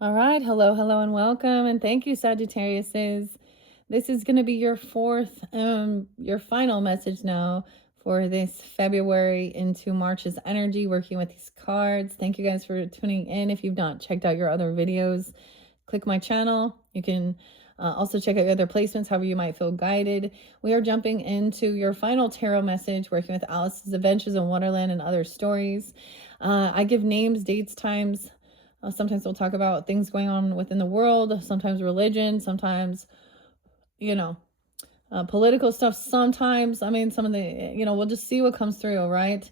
All right. Hello, hello, and welcome. And thank you, Sagittariuses. This is going to be your your final message now for this February into March's energy, working with these cards. Thank you guys for tuning in. If you've not checked out your other videos, click my channel. You can also check out your other placements, however you might feel guided. We are jumping into your final tarot message, working with Alice's Adventures in Wonderland and Other Stories. I give names, dates, times. Sometimes we'll talk about things going on within the world, sometimes religion, sometimes, you know, political stuff. Sometimes, I mean, some of the, we'll just see what comes through, right?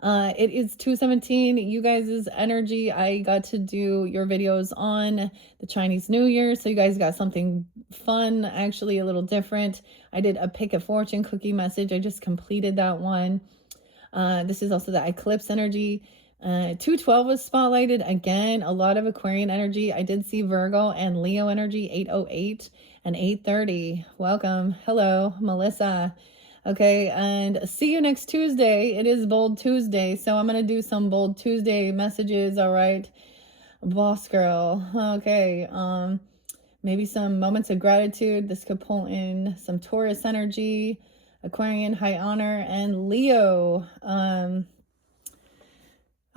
It is 217. You guys' energy. I got to do your videos on the Chinese New Year. So you guys got something fun, actually a little different. I did a pick a fortune cookie message. I just completed that one. This is also the eclipse energy. 212 was spotlighted again. A lot of Aquarian energy. I did see Virgo and Leo energy. 808 and 830. Welcome. Hello, Melissa. Okay, and see you next Tuesday. It is Bold Tuesday, so I'm gonna do some Bold Tuesday messages. All right, boss girl. Okay, maybe some moments of gratitude. This could pull in some Taurus energy, Aquarian, high honor, and Leo.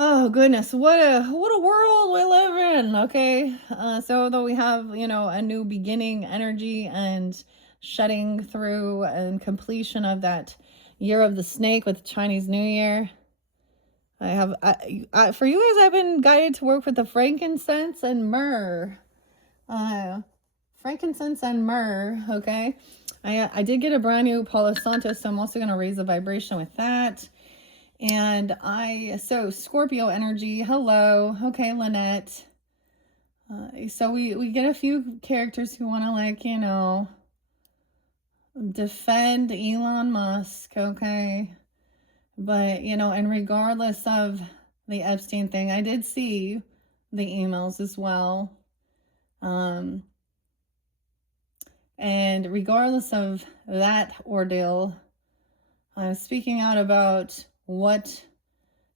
Oh goodness, what a world we live in. Okay. So though we have, a new beginning energy and shedding through and completion of that year of the snake with Chinese New Year. For you guys, I've been guided to work with the frankincense and myrrh. Frankincense and myrrh, okay? I did get a brand new Palo Santo, so I'm also going to raise the vibration with that. And so Scorpio energy, hello. Okay, Lynette. So we get a few characters who want to defend Elon Musk, okay? But, and regardless of the Epstein thing, I did see the emails as well. And regardless of that ordeal, I'm speaking out about what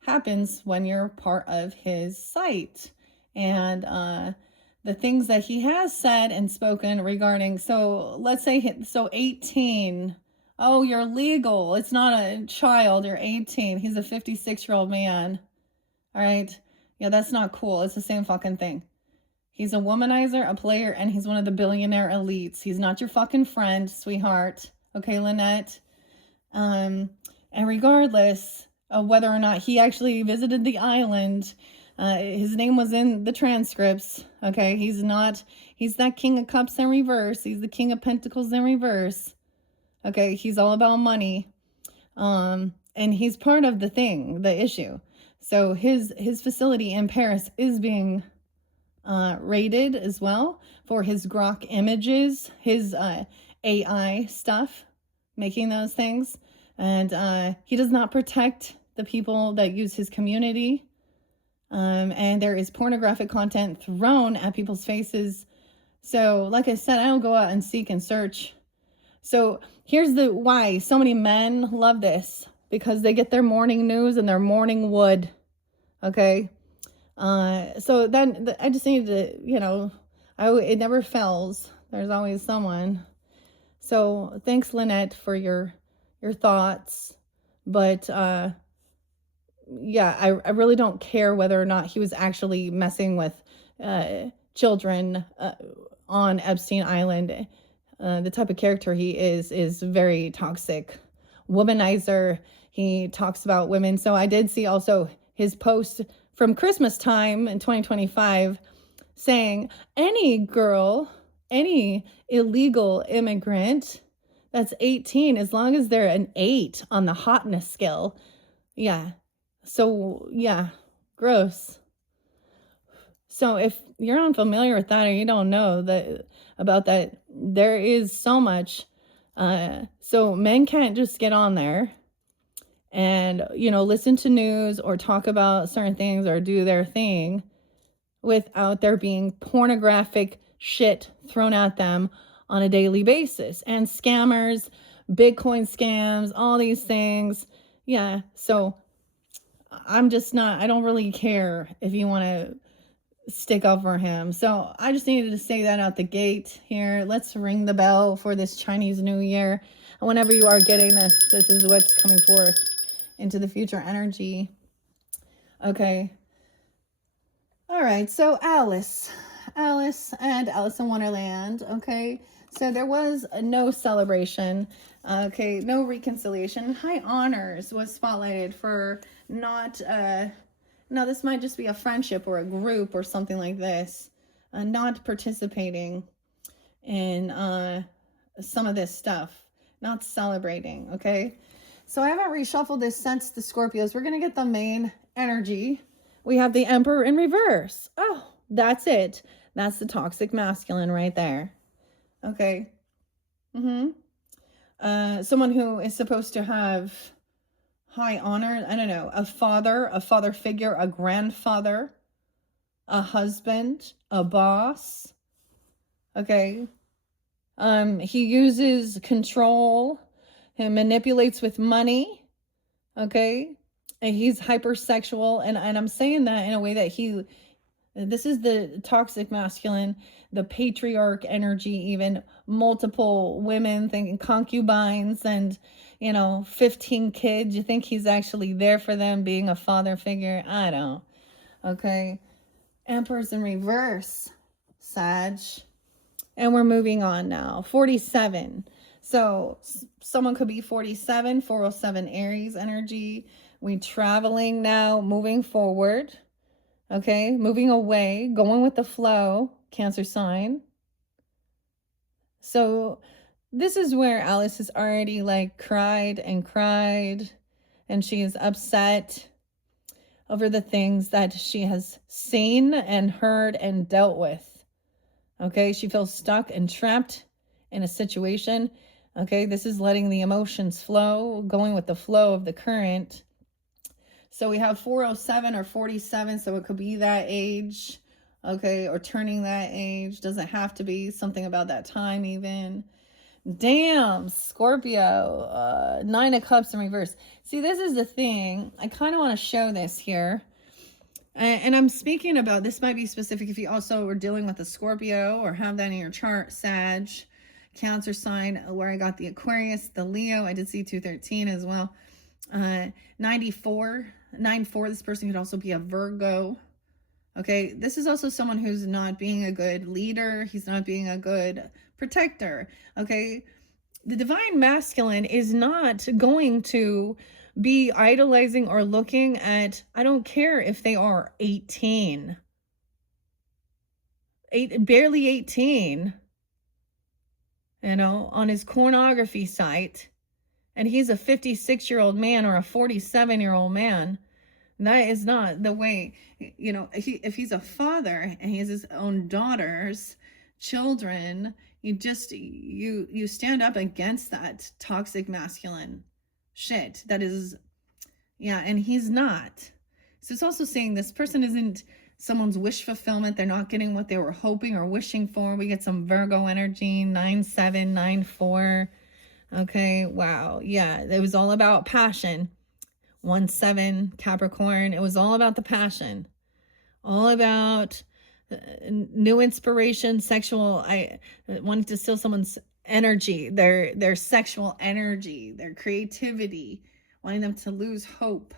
happens when you're part of his site and the things that he has said and spoken regarding. So let's say, 18. Oh, you're legal. It's not a child. You're 18. He's a 56-year-old man. All right. Yeah, that's not cool. It's the same fucking thing. He's a womanizer, a player, and he's one of the billionaire elites. He's not your fucking friend, sweetheart. Okay, Lynette? And regardless of whether or not he actually visited the island, his name was in the transcripts. Okay, he's that King of Cups in reverse. He's the King of Pentacles in reverse. Okay, he's all about money. And he's part of the issue. So his facility in Paris is being rated as well for his grok images, his AI stuff, making those things. And he does not protect the people that use his community. And there is pornographic content thrown at people's faces. So, like I said, I don't go out and seek and search. So here's why so many men love this, because they get their morning news and their morning wood. Okay. So then I just need to, it never fails. There's always someone. So thanks, Lynette, for your thoughts. But yeah, I really don't care whether or not he was actually messing with children on Epstein Island. The type of character he is very toxic, womanizer. He talks about women. So I did see also his post from Christmas time in 2025 saying any girl, any illegal immigrant that's 18, as long as they're an 8 on the hotness scale. Yeah. So, yeah, gross. So if you're unfamiliar with that or you don't know about that, there is so much. So men can't just get on there and, listen to news or talk about certain things or do their thing without there being pornographic shit thrown at them on a daily basis. And scammers, Bitcoin scams, all these things. Yeah, so I'm just not, I don't really care if you want to stick up for him. So I just needed to say that out the gate here. Let's ring the bell for this Chinese New Year. And whenever you are getting this, this is what's coming forth into the future energy. Okay. All right. So Alice and Alice in Wonderland. Okay. So there was no celebration. Okay. No reconciliation. High honors was spotlighted for not, now this might just be a friendship or a group or something like this, not participating in some of this stuff, not celebrating. Okay. So I haven't reshuffled this since the Scorpios. We're going to get the main energy. We have the Emperor in reverse. Oh, that's it. That's the toxic masculine right there. Okay. Someone who is supposed to have high honor. I don't know. A father figure, a grandfather, a husband, a boss. Okay. He uses control. He manipulates with money. Okay. And he's hypersexual. And I'm saying that in a way that this is the toxic masculine, the patriarch energy, even multiple women, thinking concubines and, 15 kids. You think he's actually there for them, being a father figure? I don't. Okay. Emperor's in reverse, Sag. And we're moving on now. 47. So someone could be 47, 407 Aries energy. We traveling now, moving forward. Okay, moving away, going with the flow, Cancer sign. So this is where Alice has already cried, and she is upset over the things that she has seen and heard and dealt with. Okay, she feels stuck and trapped in a situation. Okay, this is letting the emotions flow, going with the flow of the current. So we have 407 or 47, so it could be that age, okay, or turning that age. Doesn't have to be something about that time even. Damn, Scorpio, 9 of Cups in reverse. See, this is the thing. I kind of want to show this here. And I'm speaking about, this might be specific if you also are dealing with a Scorpio or have that in your chart, Sag, Cancer sign, where I got the Aquarius, the Leo. I did see 213 as well. 94, this person could also be a Virgo. Okay, this is also someone who's not being a good leader. He's not being a good protector. Okay, the divine masculine is not going to be idolizing or looking at, I don't care if they are 18, barely 18, on his pornography site, and he's a 56-year-old man or a 47-year-old man. That is not the way, if he's a father and he has his own daughters, children, you stand up against that toxic masculine shit. That is, and he's not. So it's also saying this person isn't someone's wish fulfillment. They're not getting what they were hoping or wishing for. We get some Virgo energy, 9-7, 9-4. Okay, wow. Yeah, it was all about passion. 1-7 Capricorn. It was all about the passion, all about new inspiration, sexual. I wanted to steal someone's energy, their sexual energy, their creativity, wanting them to lose hope.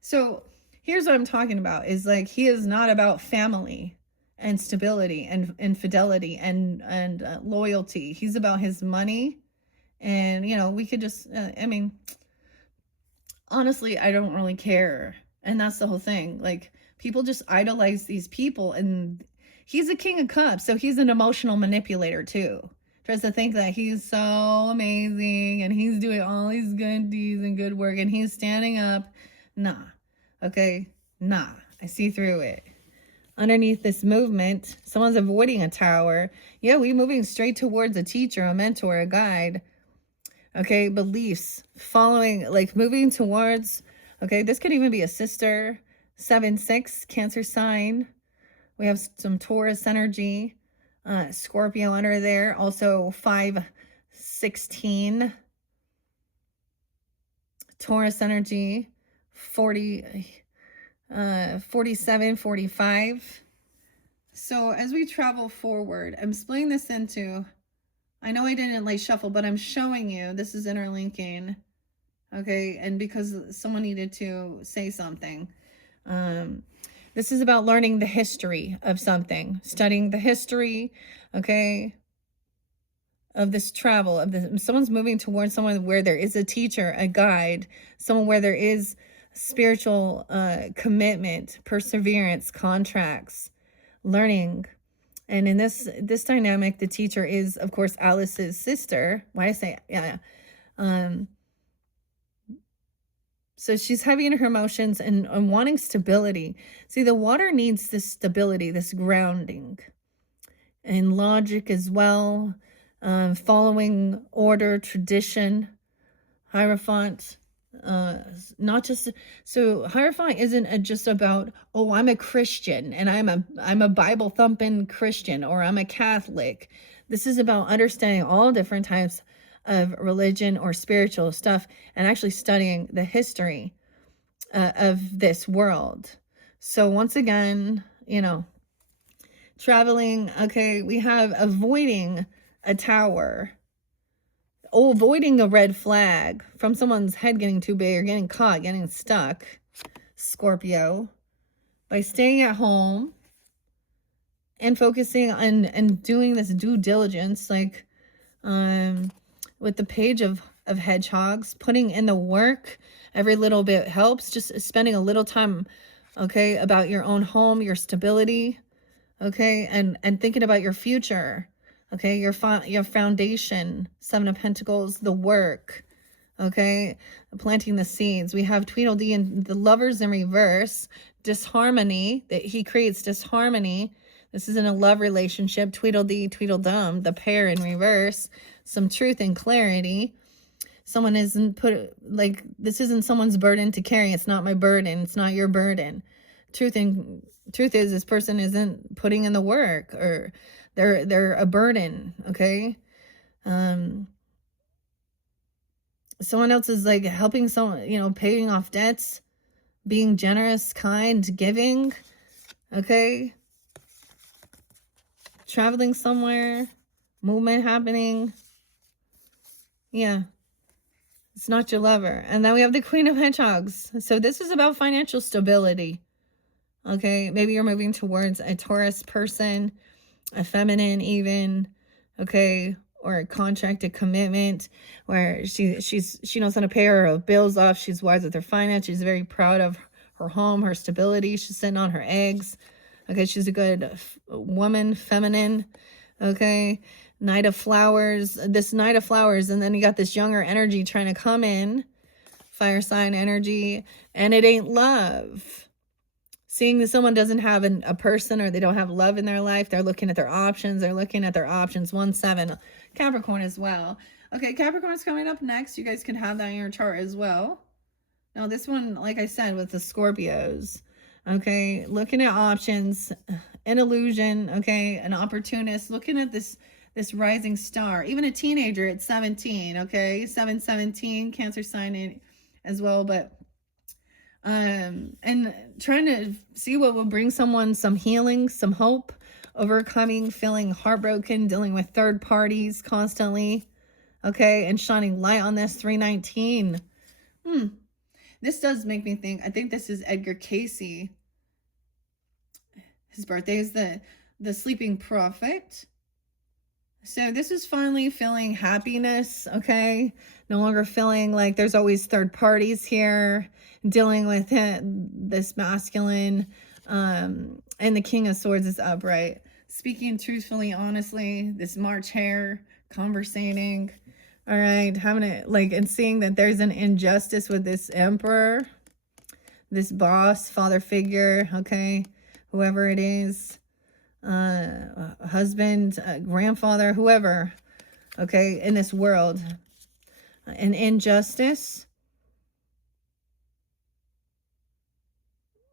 So here's what I'm talking about is he is not about family and stability and fidelity and loyalty. He's about his money. And, we could just, honestly, I don't really care. And that's the whole thing. People just idolize these people, and he's a King of Cups. So he's an emotional manipulator too. Tries to think that he's so amazing and he's doing all these good deeds and good work and he's standing up. Nah. Okay. Nah. I see through it. Underneath this movement, someone's avoiding a tower. Yeah, we're moving straight towards a teacher, a mentor, a guide. Okay, beliefs, following, moving towards, okay, this could even be a sister. 7-6, Cancer sign. We have some Taurus energy, Scorpio under there. Also 5-16, Taurus energy. 47, 45. So as we travel forward, I'm splitting this into, I know I didn't like shuffle, but I'm showing you this is interlinking. Okay, and because someone needed to say something. This is about learning the history of something, studying the history, okay, of this travel, of this. Someone's moving towards someone where there is a teacher, a guide, someone where there is spiritual commitment, perseverance, contracts, learning. And in this dynamic, the teacher is, of course, Alice's sister. Why I say, yeah. So she's heavy in her emotions and wanting stability. See, the water needs this stability, this grounding, and logic as well, following order, tradition, Hierophant. Not just so Hierophant isn't just about, oh, I'm a Christian and I'm a Bible thumping Christian, or I'm a Catholic. This is about understanding all different types of religion or spiritual stuff and actually studying the history of this world. So once again, traveling. Okay, we have avoiding a tower. Oh, avoiding a red flag from someone's head getting too big or getting caught, getting stuck, Scorpio, by staying at home and focusing on and doing this due diligence, like with the page of hedgehogs, putting in the work. Every little bit helps. Just spending a little time, okay, about your own home, your stability, okay, and thinking about your future. Okay, your foundation, Seven of Pentacles, the work, okay, planting the seeds. We have Tweedledee and the Lovers in reverse, disharmony, that he creates disharmony. This isn't a love relationship, Tweedledee, Tweedledum, the pair in reverse, some truth and clarity. Someone isn't this isn't someone's burden to carry. It's not my burden. It's not your burden. Truth is this person isn't putting in the work, or they're a burden, okay? Someone else is like helping someone, paying off debts, being generous, kind, giving, okay? Traveling somewhere, movement happening. Yeah. It's not your lover. And then we have the Queen of Hedgehogs. So this is about financial stability. Okay, maybe you're moving towards a Taurus person, a feminine even, okay, or a contracted commitment where she knows how to pay her bills off. She's wise with her finance. She's very proud of her home, her stability. She's sitting on her eggs. Okay, she's a good woman, feminine. Okay, Knight of Flowers. This Knight of Flowers, and then you got this younger energy trying to come in, fire sign energy, and it ain't love. Seeing that someone doesn't have a person, or they don't have love in their life, they're looking at their options. They're looking at their options. 1-7, Capricorn as well. Okay, Capricorn's coming up next. You guys can have that in your chart as well. Now, this one, like I said, with the Scorpios. Okay, looking at options, an illusion. Okay, an opportunist. Looking at this rising star. Even a teenager at 17. Okay, 7-17, Cancer sign as well, but. And trying to see what will bring someone some healing, some hope, overcoming, feeling heartbroken, dealing with third parties constantly, okay, and shining light on this 319. This does make me think, I think this is Edgar Cayce. His birthday is the Sleeping Prophet. So this is finally feeling happiness, okay? No longer feeling like there's always third parties here, dealing with this masculine, and the King of Swords is upright. Speaking truthfully, honestly, this March hare, conversating, all right, having it, and seeing that there's an injustice with this Emperor, this boss, father figure, okay, whoever it is. Husband, grandfather, whoever, okay, in this world, an injustice.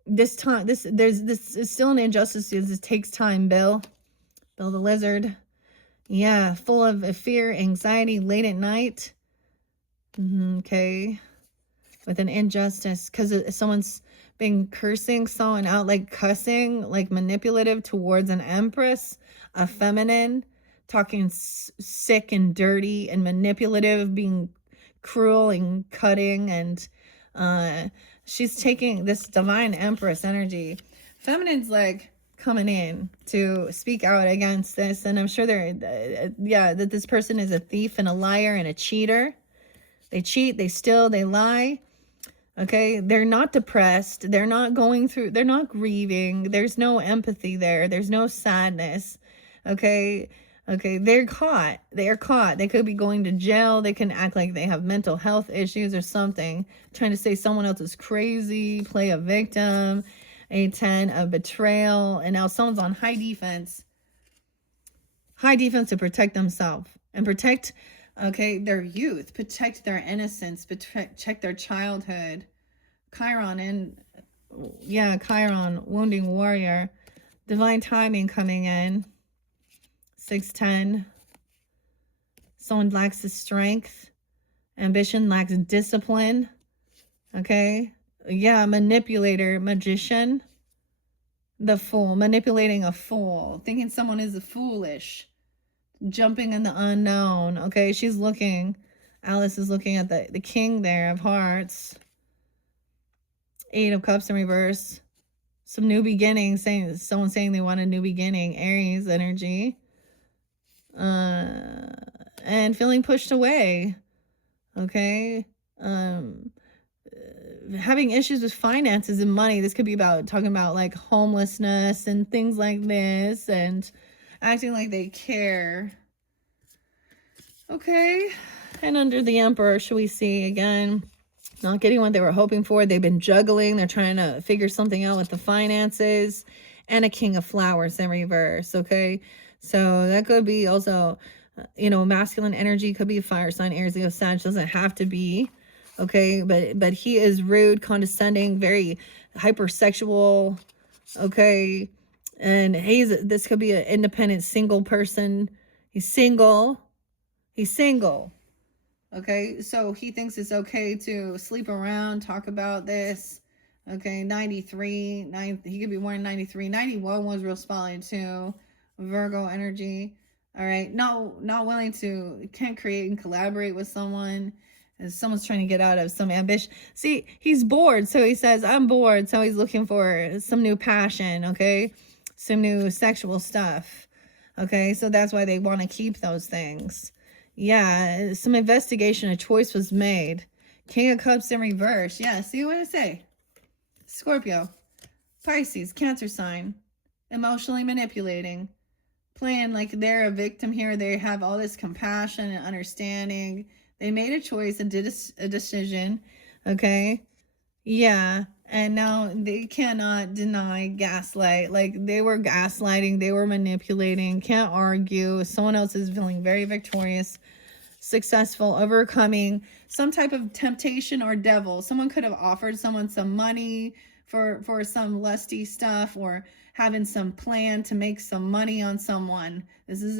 This is still an injustice. This takes time. Bill the Lizard, yeah, full of fear, anxiety, late at night. Okay, with an injustice because someone's been cursing someone out, like cussing, like manipulative towards an empress, a feminine, talking sick and dirty and manipulative, being cruel and cutting. And she's taking this divine empress energy. Feminine's like coming in to speak out against this. And I'm sure that this person is a thief and a liar and a cheater. They cheat, they steal, they lie. Okay, they're not depressed. They're not going through, they're not grieving. There's no empathy there. There's no sadness. Okay, they're caught. They're caught. They could be going to jail. They can act like they have mental health issues or something, trying to say someone else is crazy, play a victim, a 10 of betrayal. And now someone's on high defense to protect themselves and protect, okay, their youth, protect their innocence, protect their childhood. Chiron, wounding warrior, divine timing coming in. 610. Someone lacks the strength. Ambition lacks discipline. Okay. Yeah, manipulator, magician. The fool, manipulating a fool, thinking someone is foolish, jumping in the unknown. Okay, Alice is looking at the king there of hearts. 8 of Cups in reverse. Some new beginning, someone saying they want a new beginning. Aries energy. And feeling pushed away. Okay. Having issues with finances and money. This could be talking about like homelessness and things like this, and acting like they care. Okay. And under the Emperor, should we see again, not getting what they were hoping for. They've been juggling. They're trying to figure something out with the finances. And a King of Flowers in reverse. Okay. So that could be also, masculine energy. Could be a fire sign, Aries, Leo, Sag. Doesn't have to be. Okay. But he is rude, condescending, very hypersexual. Okay. And this could be an independent single person. He's single. Okay, so he thinks it's okay to sleep around, talk about this. Okay, 93, he could be wearing 93. 91 was real spotlight too. Virgo energy. All right, not willing to, can't create and collaborate with someone. And someone's trying to get out of some ambition. See, he's bored, so he says, I'm bored. So he's looking for some new passion, okay? Some new sexual stuff. Okay, so that's why they want to keep those things. Yeah, some investigation, a choice was made. King of Cups in reverse. Yeah, see what I say? Scorpio, Pisces, Cancer sign, emotionally manipulating, playing like they're a victim here. They have all this compassion and understanding. They made a choice and did a decision. Okay, yeah, and now they cannot deny gaslight. Like they were gaslighting, they were manipulating, can't argue. Someone else is feeling very victorious, successful, overcoming some type of temptation or devil. Someone could have offered someone some money for some lusty stuff, or having some plan to make some money on someone. This is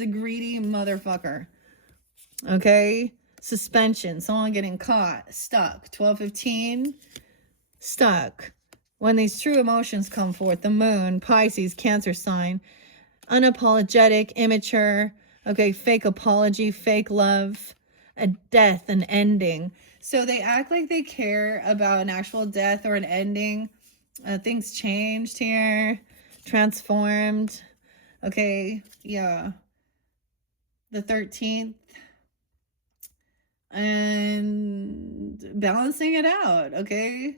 a greedy motherfucker. Okay. Suspension, someone getting caught, stuck. 12-15, stuck. When these true emotions come forth, the moon, Pisces, Cancer sign, unapologetic, immature, okay, fake apology, fake love, a death, an ending. So they act like they care about an actual death or an ending. Things changed here, transformed. Okay, yeah. The 13th. And balancing it out. Okay,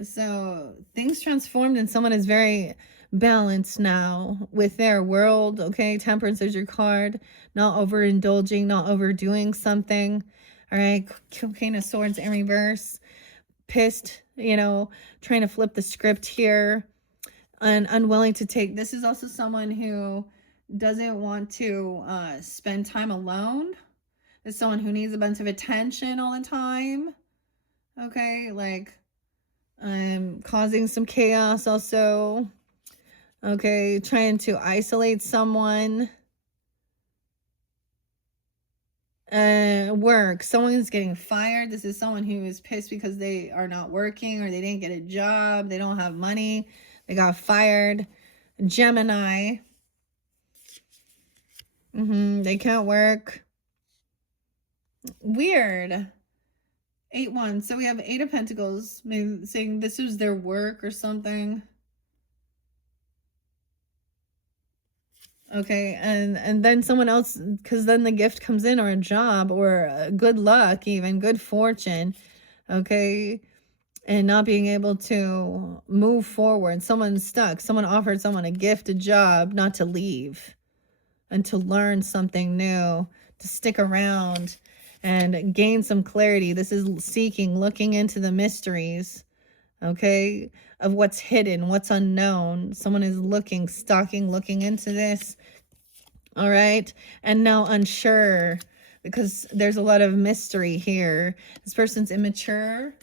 so things transformed and someone is very balanced now with their world. Okay, Temperance is your card. Not overindulging, not overdoing something. All right, King of Swords in reverse, pissed, trying to flip the script here, and unwilling to take. This is also someone who doesn't want to spend time alone. Is someone who needs a bunch of attention all the time. Okay, like causing some chaos also. Okay, trying to isolate someone. Work. Someone's getting fired. This is someone who is pissed because they are not working or they didn't get a job. They don't have money. They got fired. Gemini. They can't work. Weird. 8-1. So we have 8 of Pentacles, maybe saying this was their work or something. Okay, and then someone else, because then the gift comes in, or a job, or good luck, even good fortune. Okay, and not being able to move forward. Someone's stuck. Someone offered someone a gift, a job, not to leave and to learn something new, to stick around and gain some clarity. This is seeking, looking into the mysteries, okay, of what's hidden, what's unknown. Someone is looking, stalking, looking into this, all right, and now unsure because there's a lot of mystery here. This person's immature,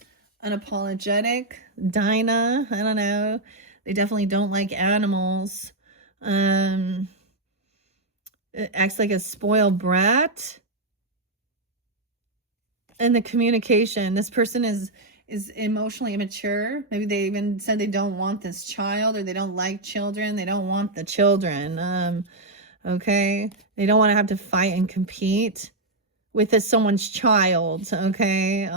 unapologetic, Dinah, I don't know. They definitely don't like animals. It acts like a spoiled brat. And the communication, this person is emotionally immature. Maybe they even said they don't want this child, or they don't like children. They don't want the children. Okay. They don't want to have to fight and compete with someone's child. Okay.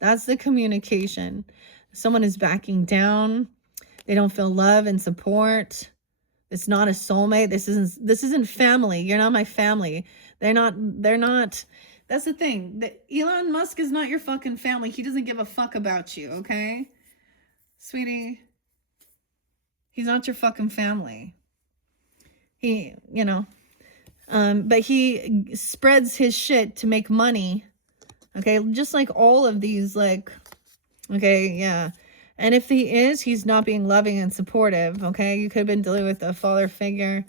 That's the communication. Someone is backing down. They don't feel love and support. It's not a soulmate. This isn't family. You're not my family. They're not. That's the thing. Elon Musk is not your fucking family. He doesn't give a fuck about you, okay? Sweetie. He's not your fucking family. He, but he spreads his shit to make money. Okay, just like all of these, like, okay, yeah. And if he is, he's not being loving and supportive, okay? You could have been dealing with a father figure,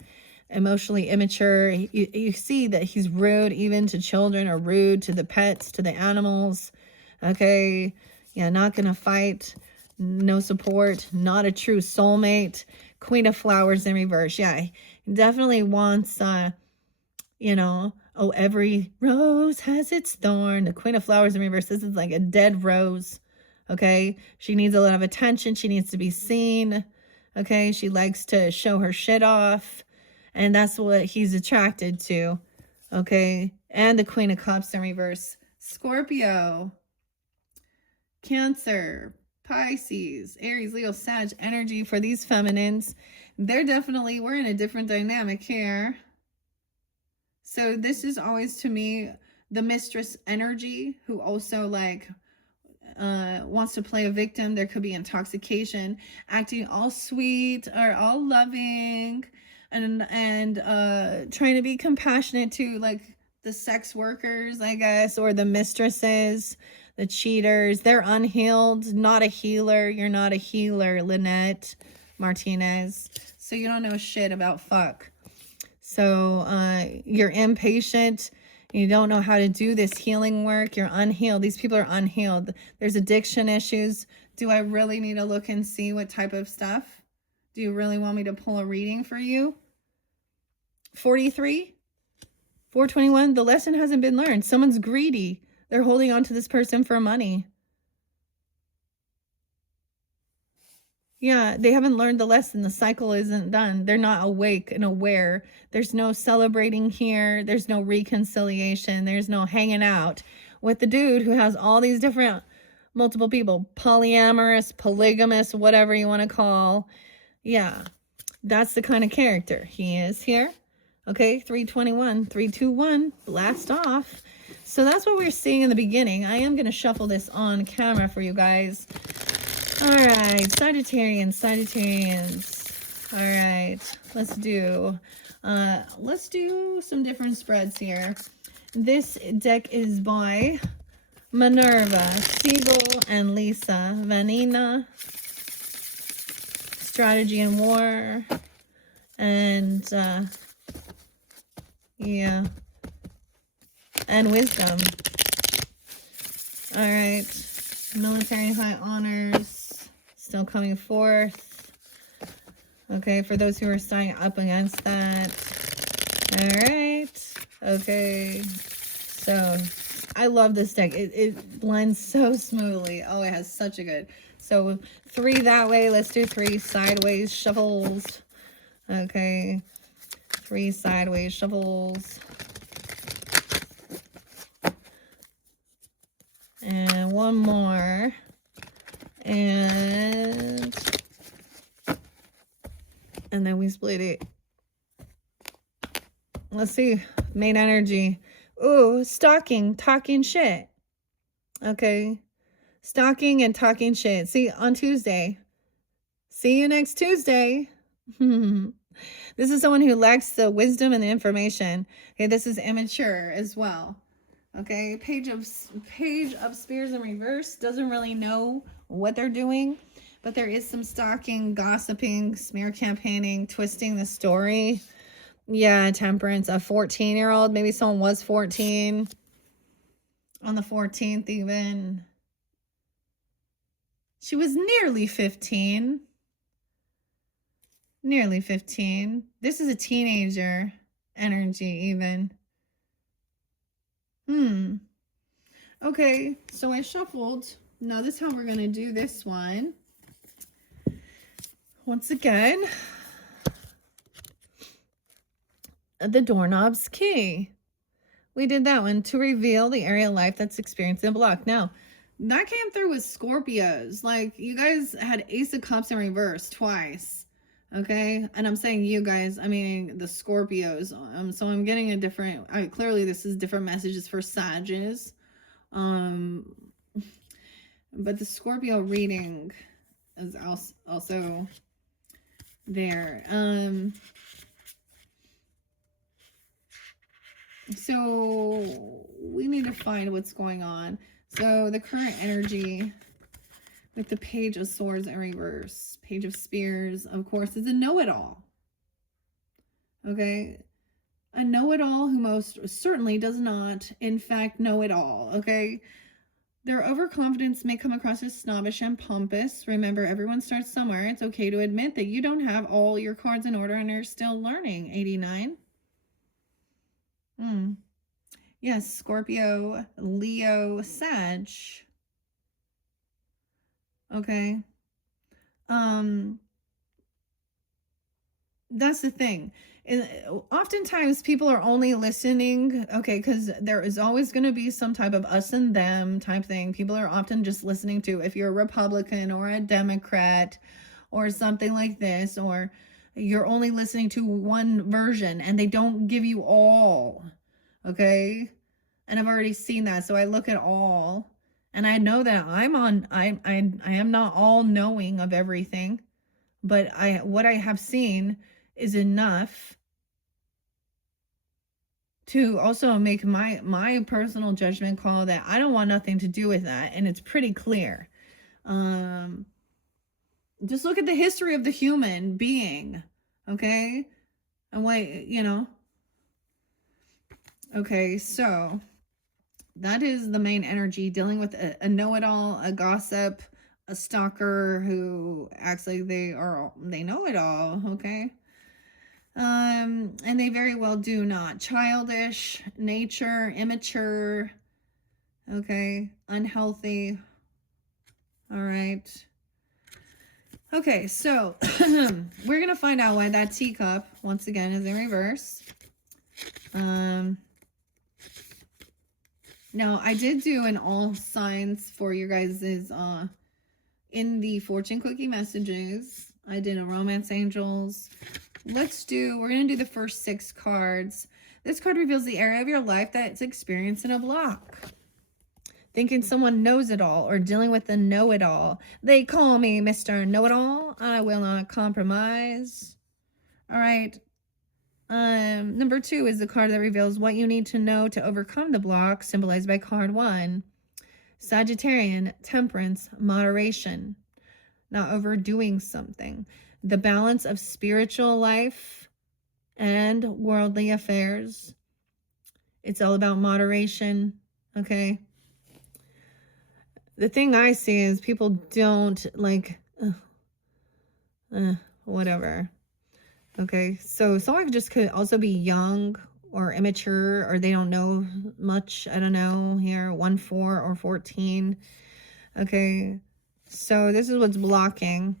emotionally immature. You see that he's rude even to children, or rude to the pets, to the animals, okay? Yeah, not gonna fight, no support, not a true soulmate. Queen of Flowers in reverse. Yeah, he definitely wants, oh, every rose has its thorn. The Queen of Flowers in reverse. This is like a dead rose. Okay, she needs a lot of attention. She needs to be seen. Okay, she likes to show her shit off, and that's what he's attracted to. Okay, and the Queen of Cups in reverse. Scorpio, Cancer, Pisces, Aries, Leo, Sag energy for these feminines. We're in a different dynamic here. So this is always, to me, the mistress energy, who also like wants to play a victim. There could be intoxication, acting all sweet or all loving, and trying to be compassionate to like the sex workers, I guess, or the mistresses, the cheaters. They're unhealed, not a healer. You're not a healer, Lynette Martinez. So you don't know shit about fuck. So you're impatient. You don't know how to do this healing work. You're unhealed. These people are unhealed. There's addiction issues. Do I really need to look and see what type of stuff? Do you really want me to pull a reading for you? 43, 421. The lesson hasn't been learned. Someone's greedy. They're holding on to this person for money. Yeah, they haven't learned the lesson. The cycle isn't done. They're not awake and aware. There's no celebrating here. There's no reconciliation. There's no hanging out with the dude who has all these different, multiple people. Polyamorous, polygamous, whatever you want to call. Yeah, that's the kind of character he is here. Okay, 321, 321, blast off. So that's what we're seeing in the beginning. I am going to shuffle this on camera for you guys. All right, Sagittarians. All right, let's do some different spreads here. This deck is by Minerva, Siegel, and Lisa Vanina. Strategy and War, and yeah, and Wisdom. All right, Military High Honors. Still coming forth. Okay, for those who are starting up against that. All right. Okay. So I love this deck. It blends so smoothly. Oh, it has such a good. So 3 that way. Let's do 3 sideways shuffles. Okay. 3 sideways shuffles. And 1 more. And then we split it. Let's see. Main energy. Ooh, stalking, talking shit. Okay. Stalking and talking shit. See, on Tuesday. See you next Tuesday. This is someone who lacks the wisdom and the information. Okay, this is immature as well. Okay, Page of Spears in reverse. Doesn't really know what they're doing, but there is some stalking, gossiping, smear campaigning, twisting the story. Yeah, Temperance, a 14-year-old. Maybe someone was 14 on the 14th even. She was nearly 15. Nearly 15. This is a teenager energy even. Okay, so I shuffled. Now this is how we're going to do this one. Once again, the doorknob's key. We did that one to reveal the area of life that's experiencing a block. Now, that came through with Scorpios. Like, you guys had Ace of Cups in reverse twice. Okay? And I'm saying you guys, I mean the Scorpios. So I'm getting a different, clearly this is different messages for Sages. But the Scorpio reading is also there. So we need to find what's going on. So the current energy with the Page of Swords in reverse, Page of Spears, of course, is a know-it-all. Okay? A know-it-all who most certainly does not, in fact, know it all. Okay? Their overconfidence may come across as snobbish and pompous. Remember, everyone starts somewhere. It's okay to admit that you don't have all your cards in order and are still learning. 89. Yes, Scorpio, Leo, Sag. Okay. That's the thing. And oftentimes people are only listening, okay, because there is always going to be some type of us and them type thing. People are often just listening to, if you're a Republican or a Democrat or something like this, or you're only listening to one version and they don't give you all, okay? And I've already seen that, so I look at all, and I know that I am not all knowing of everything, but what I have seen is enough to also make my personal judgment call that I don't want nothing to do with that, and it's pretty clear. Just look at the history of the human being, okay? And what, you know. Okay, so that is the main energy, dealing with a know-it-all, a gossip, a stalker who acts like they know it all, okay? And they very well do not. Childish, nature, immature, okay, unhealthy. All right. Okay, so we're going to find out why that teacup, once again, is in reverse. Now, I did do an all signs for you guys in the fortune cookie messages. I did a romance angels. We're going to do the first 6 cards. This card reveals the area of your life that's experiencing a block. Thinking someone knows it all or dealing with a know-it-all. They call me Mr. Know-it-all. I will not compromise. All right. Number 2 is the card that reveals what you need to know to overcome the block, symbolized by card 1. Sagittarian, temperance, moderation, not overdoing something. The balance of spiritual life and worldly affairs. It's all about moderation, okay? The thing I see is people don't like, whatever. Okay, so someone just could also be young or immature, or they don't know much. I don't know here. 1, 4, or 14. Okay. So this is what's blocking.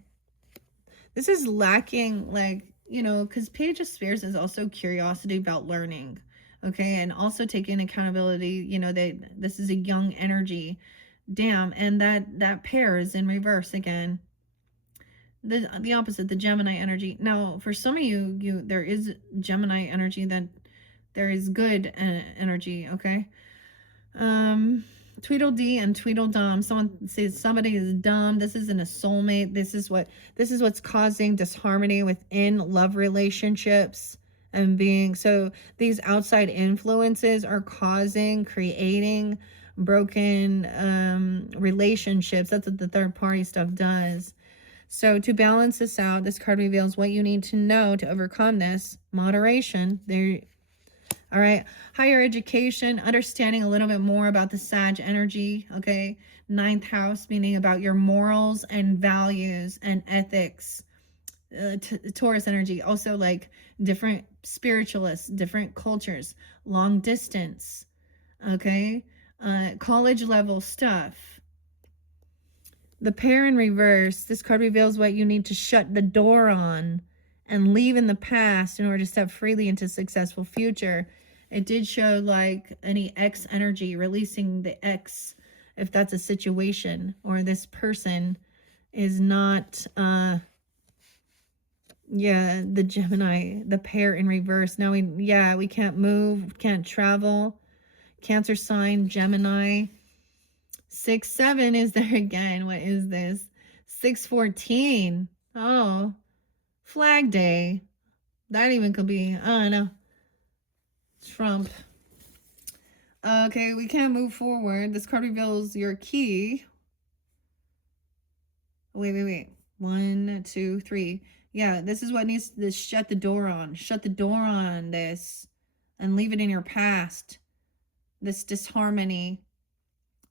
This is lacking, like, you know, because Page of Spears is also curiosity about learning. Okay. And also taking accountability, you know, this is a young energy. Damn. And that pair is in reverse again. The opposite, the Gemini energy. Now, for some of you there is Gemini energy, that there is good energy, okay? Tweedledee and Tweedledum. Someone says somebody is dumb. This isn't a soulmate. This is what's causing disharmony within love relationships and being. So these outside influences are creating broken relationships. That's what the third party stuff does. So to balance this out, this card reveals what you need to know to overcome this. Moderation. There. All right. Higher education, understanding a little bit more about the Sag energy. Okay. 9th house, meaning about your morals and values and ethics. Taurus energy, also like different spiritualists, different cultures, long distance. Okay. College level stuff. The pair in reverse, this card reveals what you need to shut the door on and leave in the past in order to step freely into a successful future. It did show like any X energy, releasing the X, if that's a situation, or this person is not, yeah, the Gemini, the pair in reverse. Now we can't move, can't travel. Cancer sign, Gemini. 6-7 is there again. What is this? 6-14. Oh, Flag Day. That even could be, I don't know, Trump. Okay, we can't move forward. This card reveals your key. Wait. 1, 2, 3. Yeah, this is what needs to shut the door on. Shut the door on this and leave it in your past. This disharmony.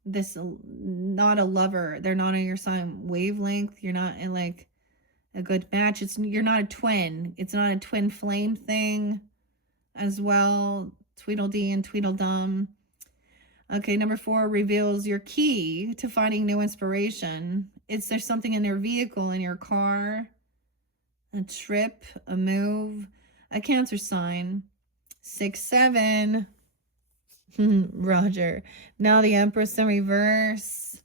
This not a lover. They're not on your same wavelength. You're not in like a good match. You're not a twin. It's not a twin flame thing as well. Tweedledee and Tweedledum. Okay, number 4 reveals your key to finding new inspiration. There's something in your vehicle, in your car, a trip, a move, a Cancer sign. 6-7. Roger. Now the Empress in reverse.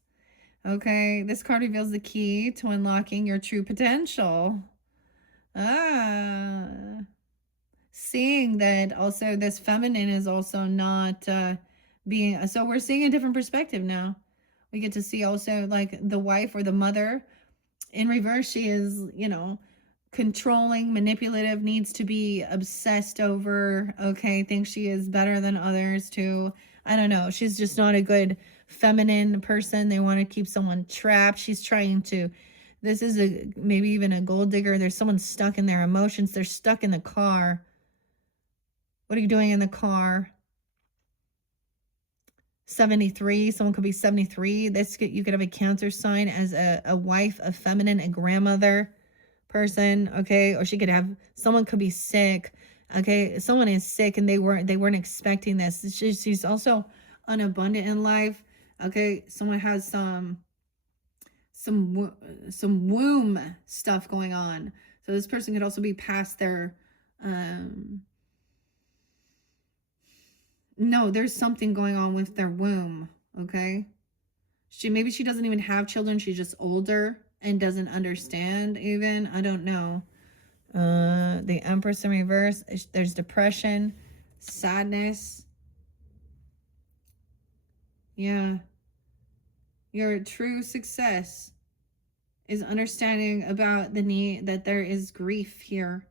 Okay, this card reveals the key to unlocking your true potential. Seeing that also this feminine is also not being, so we're seeing a different perspective now. We get to see also like the wife or the mother in reverse. She is, you know, controlling, manipulative, needs to be obsessed over, okay, thinks she is better than others too. I don't know. She's just not a good feminine person. They want to keep someone trapped. She's trying to, this is maybe even a gold digger. There's someone stuck in their emotions. They're stuck in the car. What are you doing in the car? 73. Someone could be 73. You could have a Cancer sign as a wife, a feminine, a grandmother person, okay? Or someone could be sick, okay? Someone is sick and they weren't expecting this. She's also unabundant in life, okay? Someone has some womb stuff going on. So this person could also be past their no, there's something going on with their womb, okay? Maybe she doesn't even have children. She's just older and doesn't understand even. I don't know. The Empress in reverse. There's depression, sadness. Yeah. Your true success is understanding about the need that there is grief here.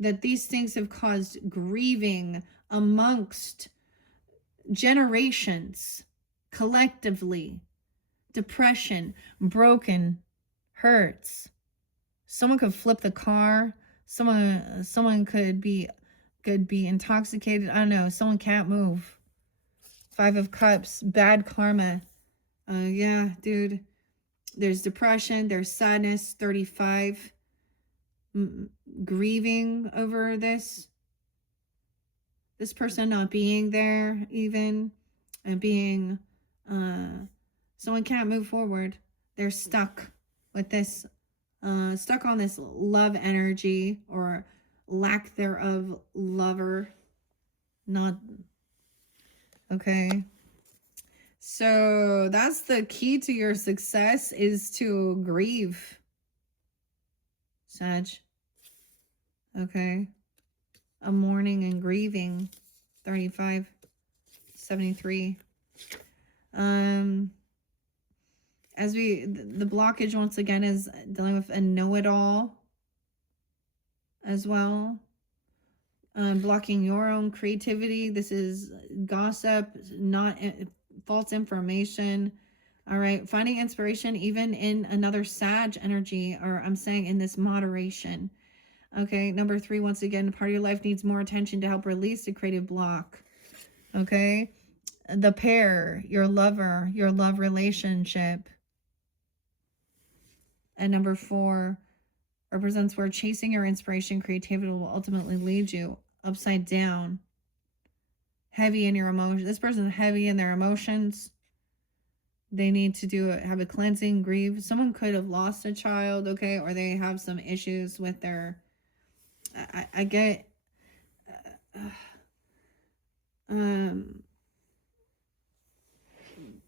That these things have caused grieving amongst generations collectively. Depression, broken, hurts. Someone could flip the car. Someone could be intoxicated. I don't know. Someone can't move. 5 of Cups, bad karma. Yeah, dude. There's depression. There's sadness. 35. Grieving over this. This person not being there even, and being, someone can't move forward. They're stuck with this, stuck on this love energy or lack thereof lover. Not, okay. So that's the key to your success, is to grieve, Sag. Okay. A mourning and grieving. 35, 73. As the blockage once again is dealing with a know-it-all as well. Blocking your own creativity. This is gossip, not false information. All right. Finding inspiration even in another Sag energy, or I'm saying in this moderation. Okay. Number 3, once again, part of your life needs more attention to help release the creative block. Okay. The pair, your lover, your love relationship. And number 4 represents where chasing your inspiration, creativity will ultimately lead you upside down. Heavy in your emotions. This person is heavy in their emotions. They need to have a cleansing, grieve. Someone could have lost a child, okay? Or they have some issues with their, I get,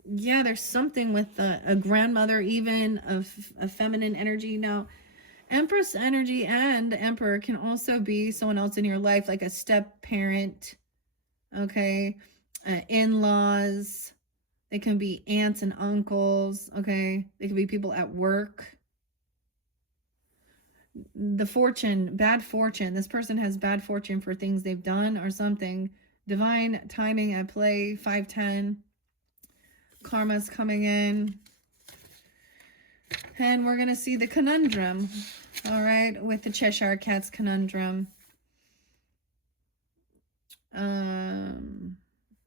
yeah, there's something with a grandmother, even of a feminine energy. Now, Empress energy and Emperor can also be someone else in your life, like a step parent, okay? In-laws. They can be aunts and uncles, okay? They can be people at work. The fortune, bad fortune. This person has bad fortune for things they've done or something. Divine timing at play, 510. Karma's coming in. And we're going to see the conundrum, all right, with the Cheshire Cat's conundrum.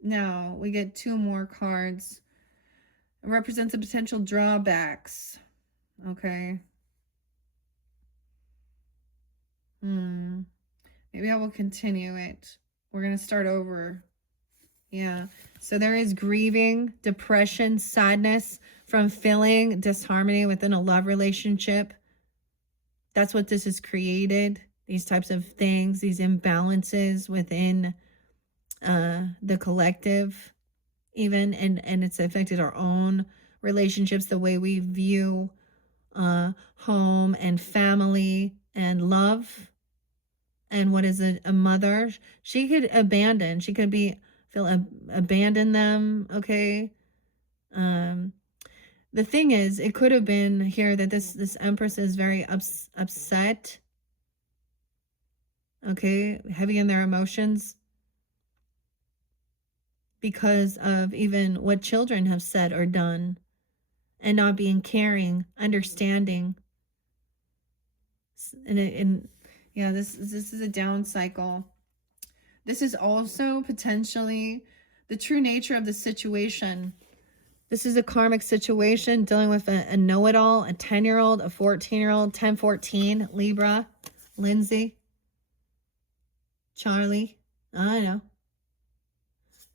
Now, we get 2 more cards. It represents the potential drawbacks, okay? Maybe I will continue it. We're going to start over. Yeah. So there is grieving, depression, sadness from feeling disharmony within a love relationship. That's what this has created. These types of things, these imbalances within the collective, even, and it's affected our own relationships, the way we view home and family and love. And what is a mother? She could abandon. She could abandon them. Okay. The thing is, it could have been here that this Empress is very upset. Okay, heavy in their emotions because of even what children have said or done, and not being caring, understanding. And yeah, this is a down cycle. This is also potentially the true nature of the situation. This is a karmic situation dealing with a know-it-all, a 10-year-old, a 14-year-old, 10-14, Libra, Lindsay, Charlie. I know.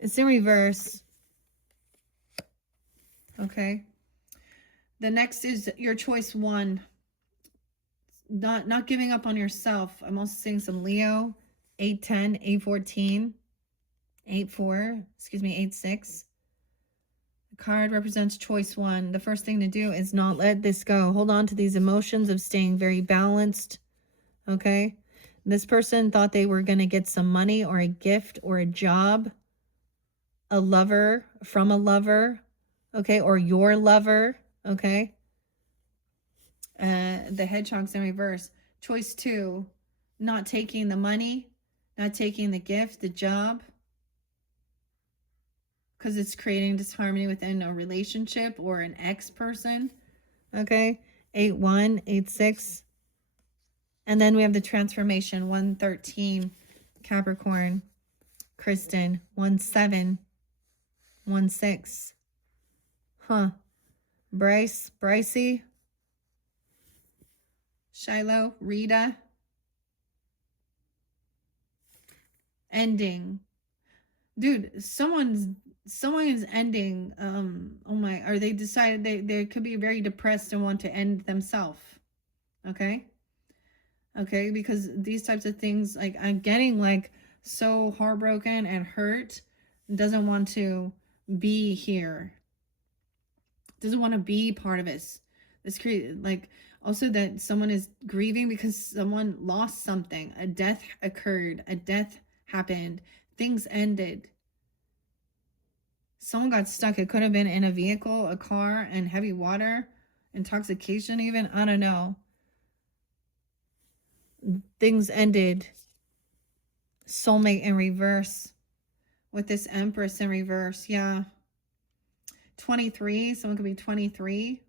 It's in reverse. Okay. The next is your choice 1. Not giving up on yourself. I'm also seeing some Leo, 8-10, 8-14, 8-4, 8-6. The card represents choice 1. The first thing to do is not let this go. Hold on to these emotions of staying very balanced. Okay. This person thought they were going to get some money or a gift or a job, a lover from a lover, okay, or your lover, okay. The hedgehog's in reverse. Choice 2, not taking the money, not taking the gift, the job, because it's creating disharmony within a relationship or an ex-person, okay. 8-1, 8-6. And then we have the transformation, 1-13, Capricorn, Kristen, 1-7, 1-6. Brycey, Shiloh, Rita. Ending. dude, someone is ending, oh my, or they decided they could be very depressed and want to end themselves. Okay. Okay, because these types of things, like, I'm getting like so heartbroken and hurt, doesn't want to be here, doesn't want to be part of this create, like, also that someone is grieving because someone lost something, a death occurred, a death happened, things ended, someone got stuck. It could have been in a vehicle, a car, and heavy water, intoxication, even, I don't know. Things ended. Soulmate in reverse with this Empress in reverse. Yeah. 23. Someone could be 23.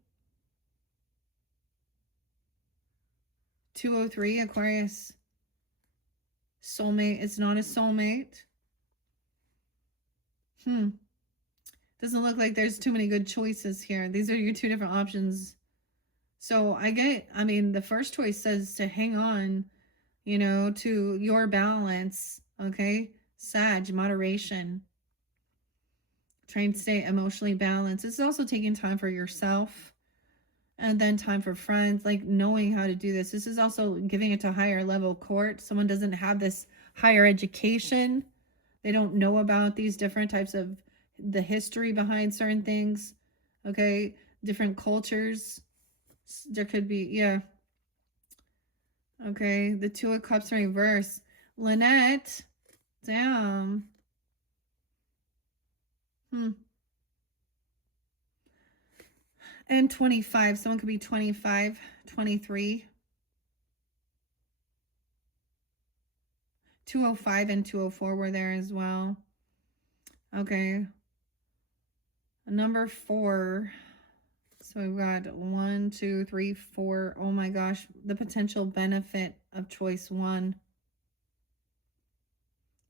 203, Aquarius. Soulmate. It's not a soulmate. Doesn't look like there's too many good choices here. These are your two different options. So I mean, the first choice says to hang on, you know, to your balance. Okay. Sag, moderation. Trying to stay emotionally balanced. This is also taking time for yourself, and then time for friends, like knowing how to do this. This is also giving it to higher level court. Someone doesn't have this higher education. They don't know about these different types of the history behind certain things. Okay. Different cultures. There could be, yeah. Okay. The Two of Cups in reverse. Lynette. Damn. And 25. Someone could be 25, 23. 205 and 204 were there as well. Okay. Number 4. So we've got 1, 2, 3, 4. Oh my gosh. The potential benefit of choice 1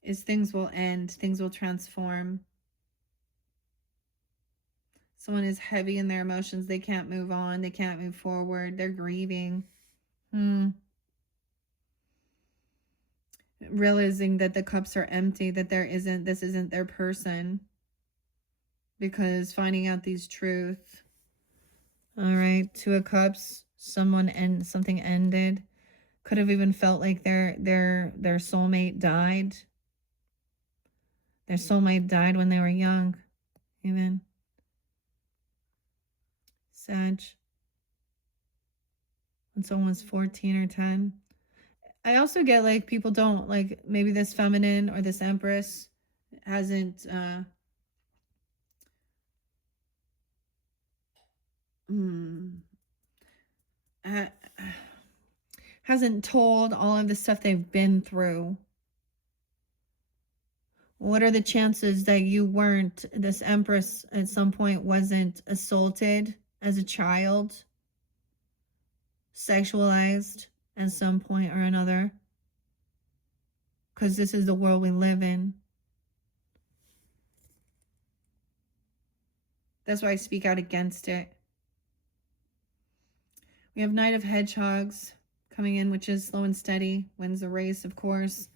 is things will end. Things will transform. Someone is heavy in their emotions. They can't move on. They can't move forward. They're grieving. Realizing that the cups are empty, that this isn't their person. Because finding out these truths. All right, Two of Cups. Something ended. Could have even felt like their soulmate died. Their soulmate died when they were young. Even. Sag. When someone was 14 or 10. I also get like people don't like, maybe this feminine or this Empress hasn't hasn't told all of the stuff they've been through. What are the chances that you weren't, this Empress at some point wasn't assaulted as a child, sexualized at some point or another? Because this is the world we live in. That's why I speak out against it. We have Knight of Hedgehogs coming in, which is slow and steady, wins the race, of course.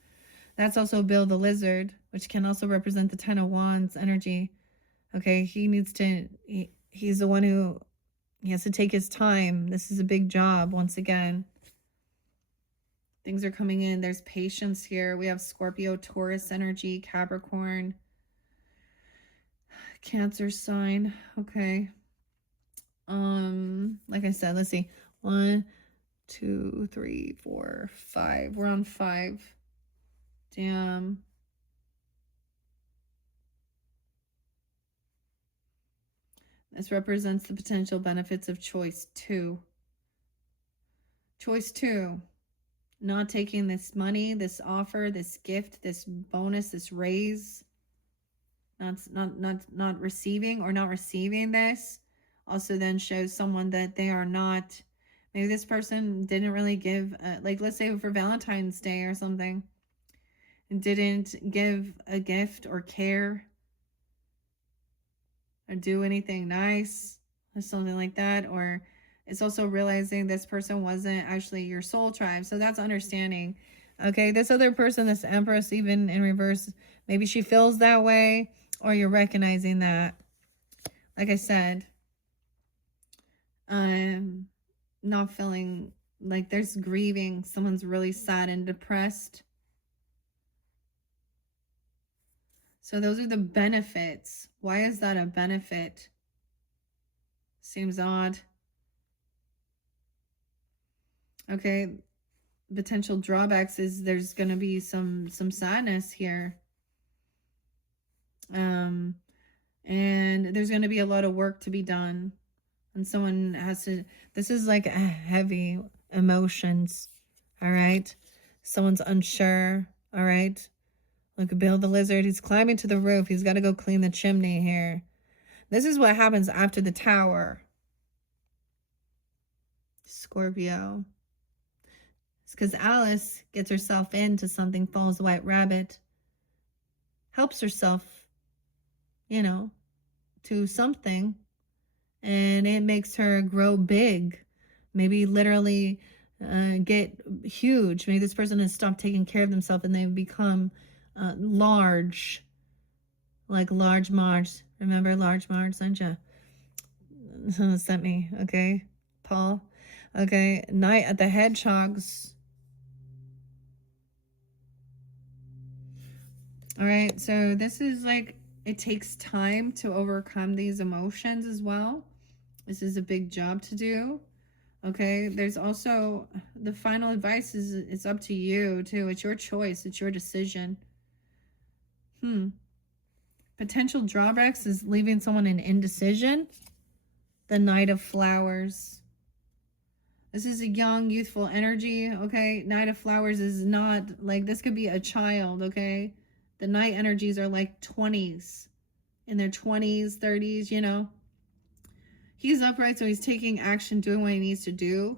That's also Bill the Lizard, which can also represent the Ten of Wands energy. Okay, he needs to, he's the one who, he has to take his time. This is a big job, once again. Things are coming in. There's patience here. We have Scorpio, Taurus energy, Capricorn, Cancer sign. Okay. Like I said, let's see. 1, 2, 3, 4, 5. We're on 5. Damn. This represents the potential benefits of choice 2. Choice 2. Not taking this money, this offer, this gift, this bonus, this raise. Not receiving, or not receiving this also then shows someone that they are not, maybe this person didn't really give, like let's say for Valentine's Day or something, didn't give a gift or care or do anything nice or something like that. Or it's also realizing this person wasn't actually your soul tribe. So that's understanding Okay, this other person, this Empress, even in reverse, maybe she feels that way, or you're recognizing that. Like I said, I'm not feeling like there's grieving. Someone's really sad and depressed. So those are the benefits. Why is that a benefit? Seems odd. Okay, potential drawbacks is there's going to be some sadness here. And there's going to be a lot of work to be done. And someone has to, this is like a heavy emotions. All right. Someone's unsure. All right. Look, Bill the Lizard, he's climbing to the roof. He's got to go clean the chimney here. This is what happens after the tower. Scorpio. It's because Alice gets herself into something, follows the white rabbit, helps herself, you know, to something, and it makes her grow big. Maybe literally get huge. Maybe this person has stopped taking care of themselves and they've become large. Like Large Marge. Remember Large Marge, Sancha? Sent me, okay? Paul. Okay, Night at the Hedgehogs. All right, so this is like, it takes time to overcome these emotions as well. This is a big job to do. Okay, there's also the final advice is it's up to you too. It's your choice. It's your decision. Potential drawbacks is leaving someone in indecision. The Knight of Flowers. This is a young, youthful energy, okay? Knight of Flowers is not, like, this could be a child, okay? The Knight energies are like 20s. In their 20s, 30s, you know? He's upright, so he's taking action, doing what he needs to do.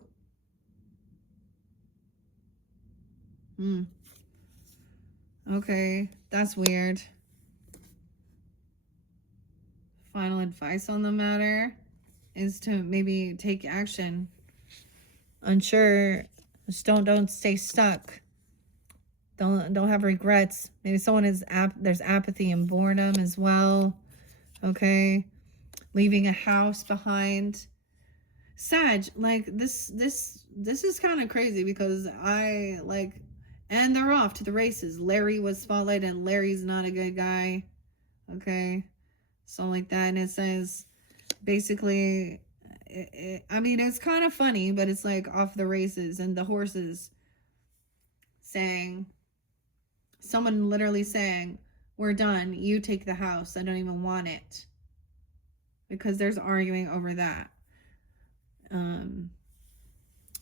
Okay, that's weird. Final advice on the matter is to maybe take action. Unsure, just don't stay stuck. Don't have regrets. Maybe someone is there's apathy and boredom as well. Okay, leaving a house behind. Sag, like this is kind of crazy because I like, and they're off to the races. Larry was spotlighted and Larry's not a good guy. Okay, so like that, and it says basically, I mean, it's kind of funny, but it's like off the races and the horses saying, someone literally saying, we're done, you take the house, I don't even want it, because there's arguing over that.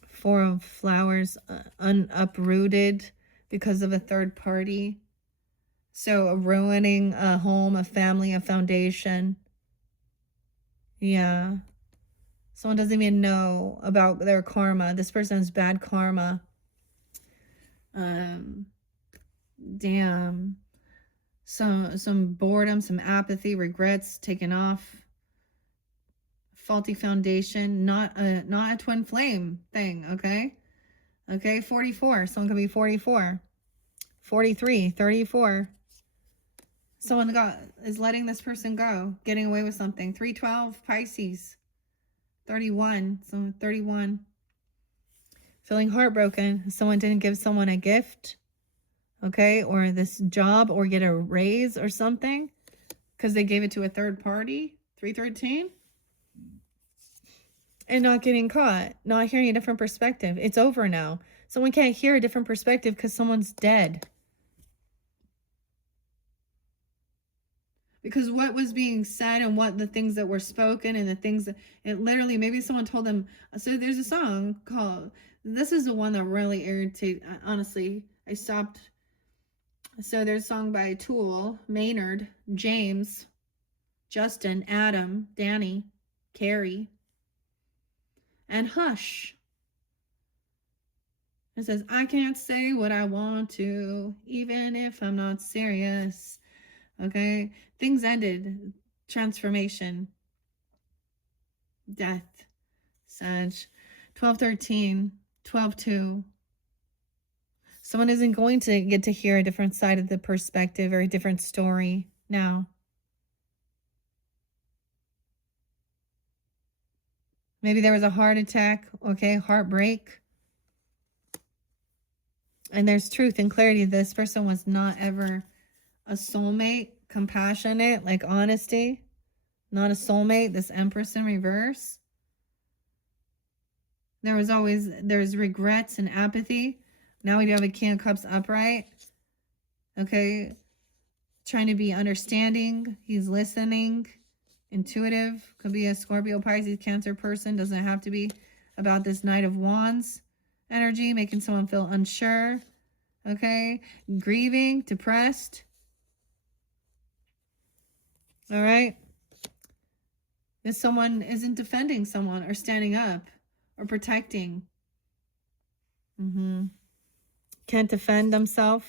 Four of Flowers, uprooted because of a third party. So ruining a home, a family, a foundation. Yeah. Someone doesn't even know about their karma. This person has bad karma. Damn. Some boredom, some apathy, regrets taken off. Faulty foundation, not a twin flame thing, okay? Okay, 44. Someone could be 44. 43, 34. Someone is letting this person go, getting away with something. 312, Pisces. 31, so 31. Feeling heartbroken. Someone didn't give someone a gift, okay, or this job, or get a raise or something because they gave it to a third party. 313. And not getting caught, not hearing a different perspective. It's over now. Someone can't hear a different perspective because someone's dead. Because what was being said and what the things that were spoken and the things that it literally, maybe someone told them. So there's a song called, this is the one that really irritated, honestly, I stopped. So there's a song by Tool, Maynard, James, Justin, Adam, Danny, Carrie, and Hush. It says, I can't say what I want to, even if I'm not serious. Okay, things ended. Transformation. Death. Sag. 12-13. 12-2. Someone isn't going to get to hear a different side of the perspective or a different story now. Maybe there was a heart attack, okay, heartbreak. And there's truth and clarity. This person was not ever a soulmate, compassionate, like honesty. Not a soulmate, this Empress in reverse. There's regrets and apathy. Now we do have a King of Cups upright. Okay. Trying to be understanding. He's listening. Intuitive. Could be a Scorpio, Pisces, Cancer person. Doesn't have to be about this Knight of Wands energy. Making someone feel unsure. Okay. Grieving. Depressed. All right. If someone isn't defending someone or standing up or protecting. Can't defend themselves.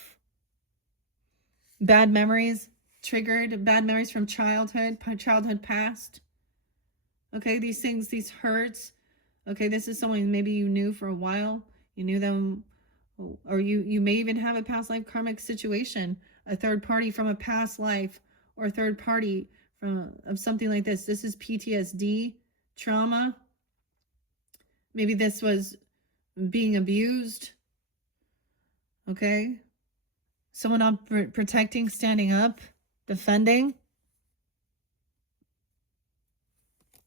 Bad memories triggered. Bad memories from childhood past. Okay, these things, these hurts. Okay, this is someone maybe you knew for a while. You knew them, or you may even have a past life karmic situation. A third party from a past life, or a third party of something like this. This is PTSD, trauma. Maybe this was being abused. Okay. Someone not protecting, standing up, defending.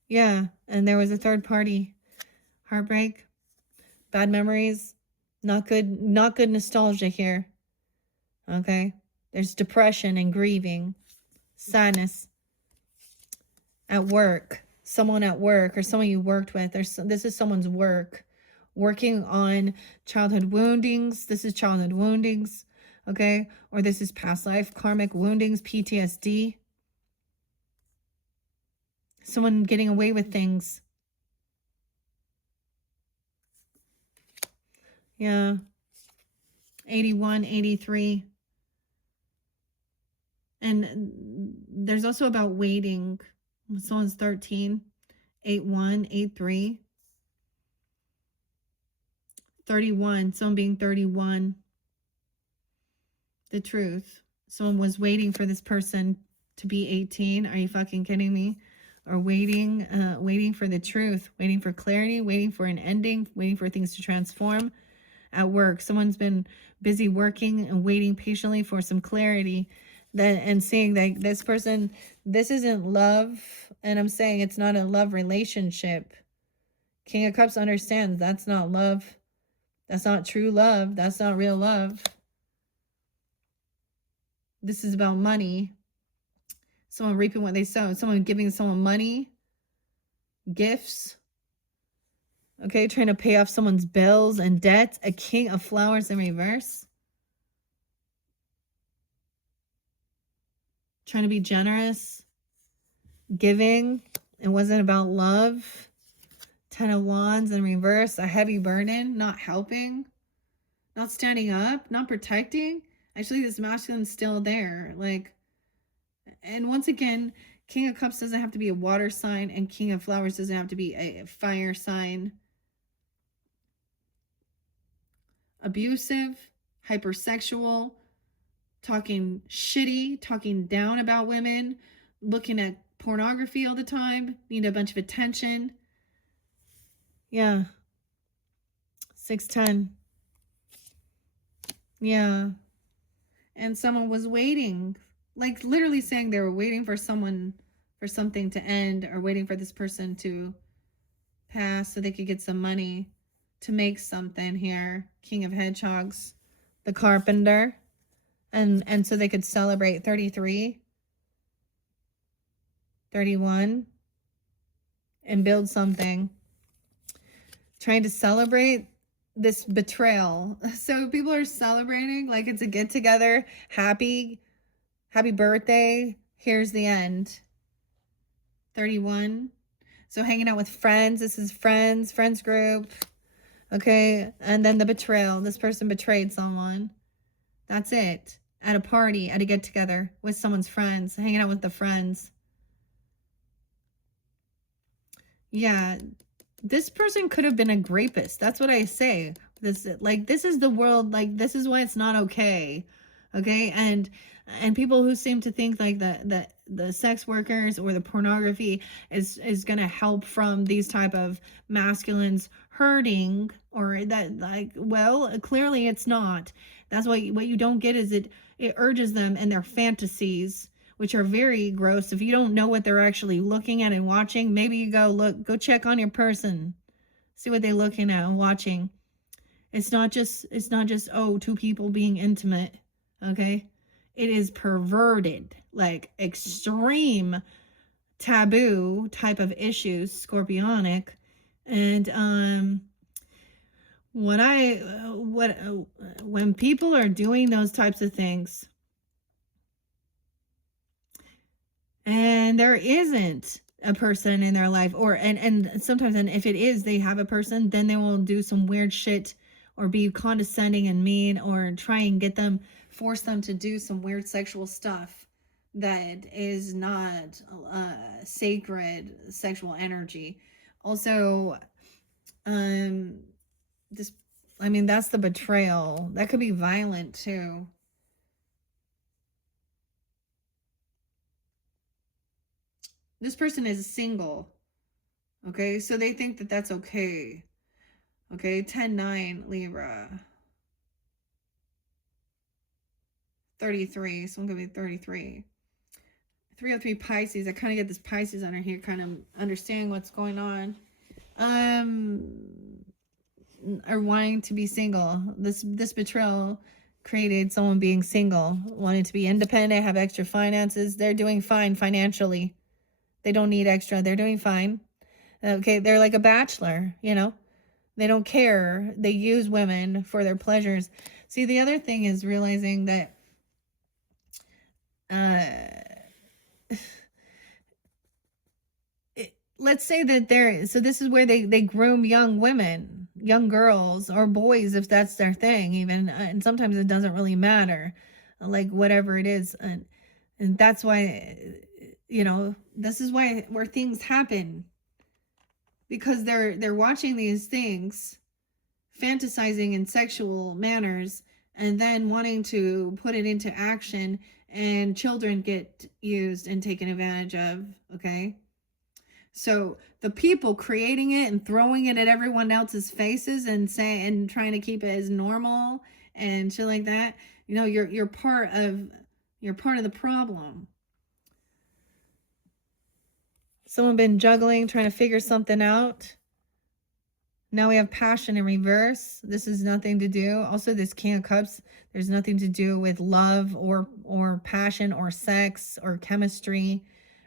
Yeah. And there was a third party. Heartbreak. Bad memories. Not good nostalgia here. Okay. There's depression and grieving. Sadness. At work. Someone at work or someone you worked with. This is someone's work. Working on childhood woundings. This is childhood woundings. Okay. Or this is past life karmic woundings, PTSD. Someone getting away with things. Yeah. 81, 83. And there's also about waiting. Someone's 13. 81, 83. 31. Someone being 31. The truth. Someone was waiting for this person to be 18. Are you fucking kidding me? Or waiting for the truth, waiting for clarity, waiting for an ending, waiting for things to transform. At work, someone's been busy working and waiting patiently for some clarity, and seeing that this person, this isn't love. And I'm saying it's not a love relationship. King of Cups understands that's not love. That's not true love. That's not real love. This is about money. Someone reaping what they sow. Someone giving someone money, gifts. Okay, trying to pay off someone's bills and debts. A King of Flowers in reverse. Trying to be generous. Giving. It wasn't about love. 10 of Wands in reverse. A heavy burden. Not helping. Not standing up. Not protecting. Actually, this masculine's still there. Like, and once again, King of Cups doesn't have to be a water sign, and King of Flowers doesn't have to be a fire sign. Abusive, hypersexual, talking shitty, talking down about women, looking at pornography all the time, need a bunch of attention. Yeah. 610. Yeah. And someone was waiting, like literally saying they were waiting for someone, for something to end, or waiting for this person to pass so they could get some money to make something here. King of Hedgehogs, the carpenter. And so they could celebrate 33, 31, and build something. Trying to celebrate this betrayal. So people are celebrating like it's a get together. Happy birthday. Here's the end. 31. So hanging out with friends. This is friends group. Okay. And then the betrayal. This person betrayed someone. That's it. At a party, at a get together with someone's friends, hanging out with the friends. Yeah. This person could have been a rapist. That's what I say. This is the world, like this is why it's not okay. Okay. And people who seem to think like the sex workers or the pornography is going to help from these type of masculines hurting, or that, like, well, clearly it's not. That's what you don't get is it urges them in their fantasies, which are very gross. If you don't know what they're actually looking at and watching, maybe you go check on your person, see what they're looking at and watching. It's not just oh, two people being intimate. Okay, it is perverted, like extreme taboo type of issues, scorpionic. And when people are doing those types of things and there isn't a person in their life, or and sometimes, and if it is, they have a person, then they will do some weird shit or be condescending and mean, or try and force them to do some weird sexual stuff that is not sacred sexual energy. Also, this, I mean, that's the betrayal. That could be violent too. This person is single. Okay, so they think that that's okay. Okay, 10-9 Libra. 33, someone could be 33. 303 Pisces. I kind of get this Pisces under here, kind of understanding what's going on. Or wanting to be single. This betrayal created someone being single, wanting to be independent, have extra finances. They're doing fine financially. They don't need extra. They're doing fine. Okay, they're like a bachelor, you know? They don't care. They use women for their pleasures. See, the other thing is realizing that let's say that so this is where they groom young women, young girls, or boys, if that's their thing even. And sometimes it doesn't really matter, like whatever it is. And that's why, this is where things happen, because they're watching these things, fantasizing in sexual manners, and then wanting to put it into action, and children get used and taken advantage of. Okay, so the people creating it and throwing it at everyone else's faces and trying to keep it as normal and shit like that, you're part of the problem. Someone been juggling, trying to figure something out. Now we have passion in reverse. This is nothing to do. Also, this King of Cups, there's nothing to do with love or passion or sex or chemistry.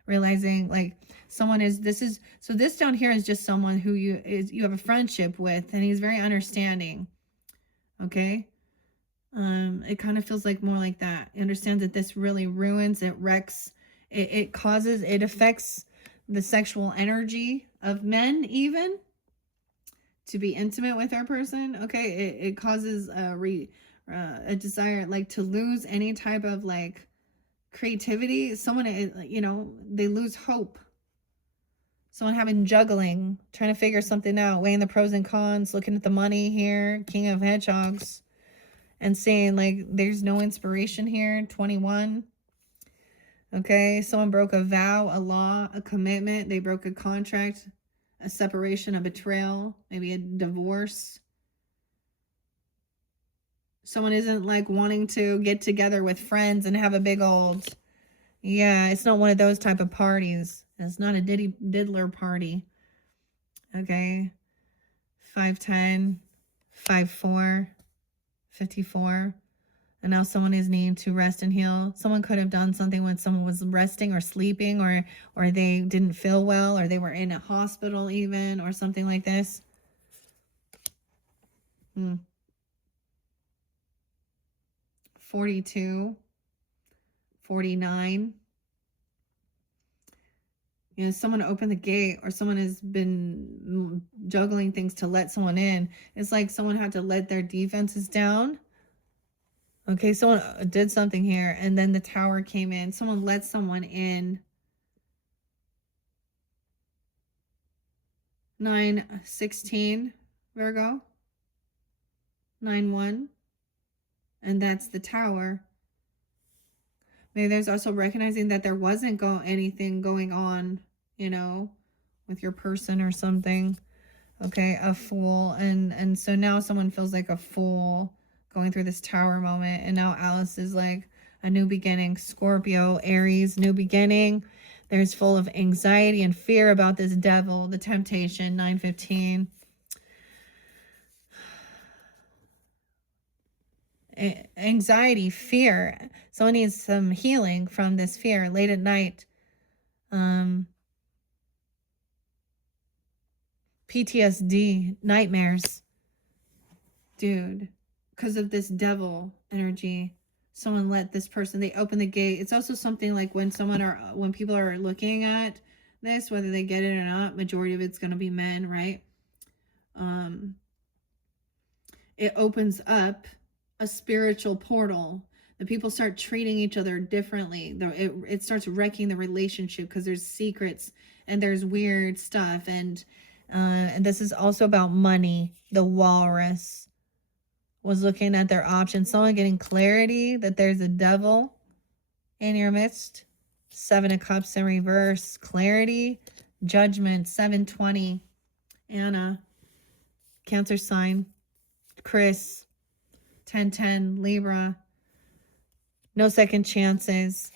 Realizing like this down here is just someone who you have a friendship with, and he's very understanding. Okay. It kind of feels like more like that. He understands that this really ruins, it wrecks, it causes, it affects the sexual energy of men, even to be intimate with our person. Okay, it causes a desire, like, to lose any type of like creativity. Someone, they lose hope. Someone having juggling, trying to figure something out, weighing the pros and cons, looking at the money here, King of Hedgehogs, and saying like there's no inspiration here. 21. Okay, someone broke a vow, a law, a commitment. They broke a contract, a separation, a betrayal, maybe a divorce. Someone isn't like wanting to get together with friends and have a big old, yeah, it's not one of those type of parties. It's not a diddler party. Okay, 5'10", 5'4", 54. And now someone is needing to rest and heal. Someone could have done something when someone was resting or sleeping, or they didn't feel well, or they were in a hospital even, or something like this. 42, 49. Someone opened the gate, or someone has been juggling things to let someone in. It's like someone had to let their defenses down. Okay, someone did something here, and then the tower came in. Someone let someone in. 9, 16, Virgo. 9-1. And that's the Tower. Maybe there's also recognizing that there wasn't anything going on, you know, with your person or something. Okay, a Fool. And so now someone feels like a fool going through this Tower moment. And now Alice is like a new beginning. Scorpio, Aries, new beginning. There's full of anxiety and fear about this devil, the temptation, 9-15. Anxiety, fear. Someone needs some healing from this fear late at night. PTSD, nightmares. Dude, because of this devil energy. Someone let this person, they open the gate. It's also something like when people are looking at this, whether they get it or not, majority of it's going to be men, right? It opens up a spiritual portal. The people start treating each other differently. It starts wrecking the relationship because there's secrets and there's weird stuff. And this is also about money. The Walrus was looking at their options. Someone getting clarity that there's a devil in your midst. 7 of Cups in reverse. Clarity. Judgment. 7-20. Anna. Cancer sign. Chris. 10-10. Libra. No second chances.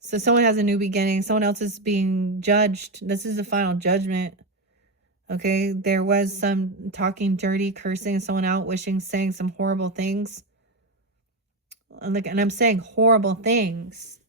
So someone has a new beginning. Someone else is being judged. This is the final judgment. Okay, there was some talking dirty, cursing someone out, saying some horrible things. And I'm saying horrible things.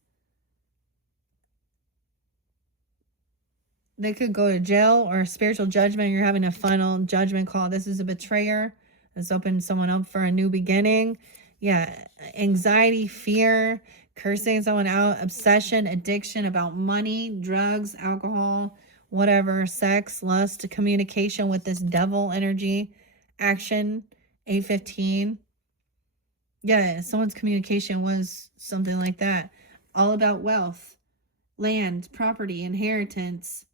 They could go to jail or spiritual judgment. You're having a final judgment call. This is a betrayer. It's opened someone up for a new beginning. Yeah, anxiety, fear, cursing someone out, obsession, addiction about money, drugs, alcohol, whatever, sex, lust, communication with this devil energy, action, 8-15. Yeah, someone's communication was something like that. All about wealth, land, property, inheritance.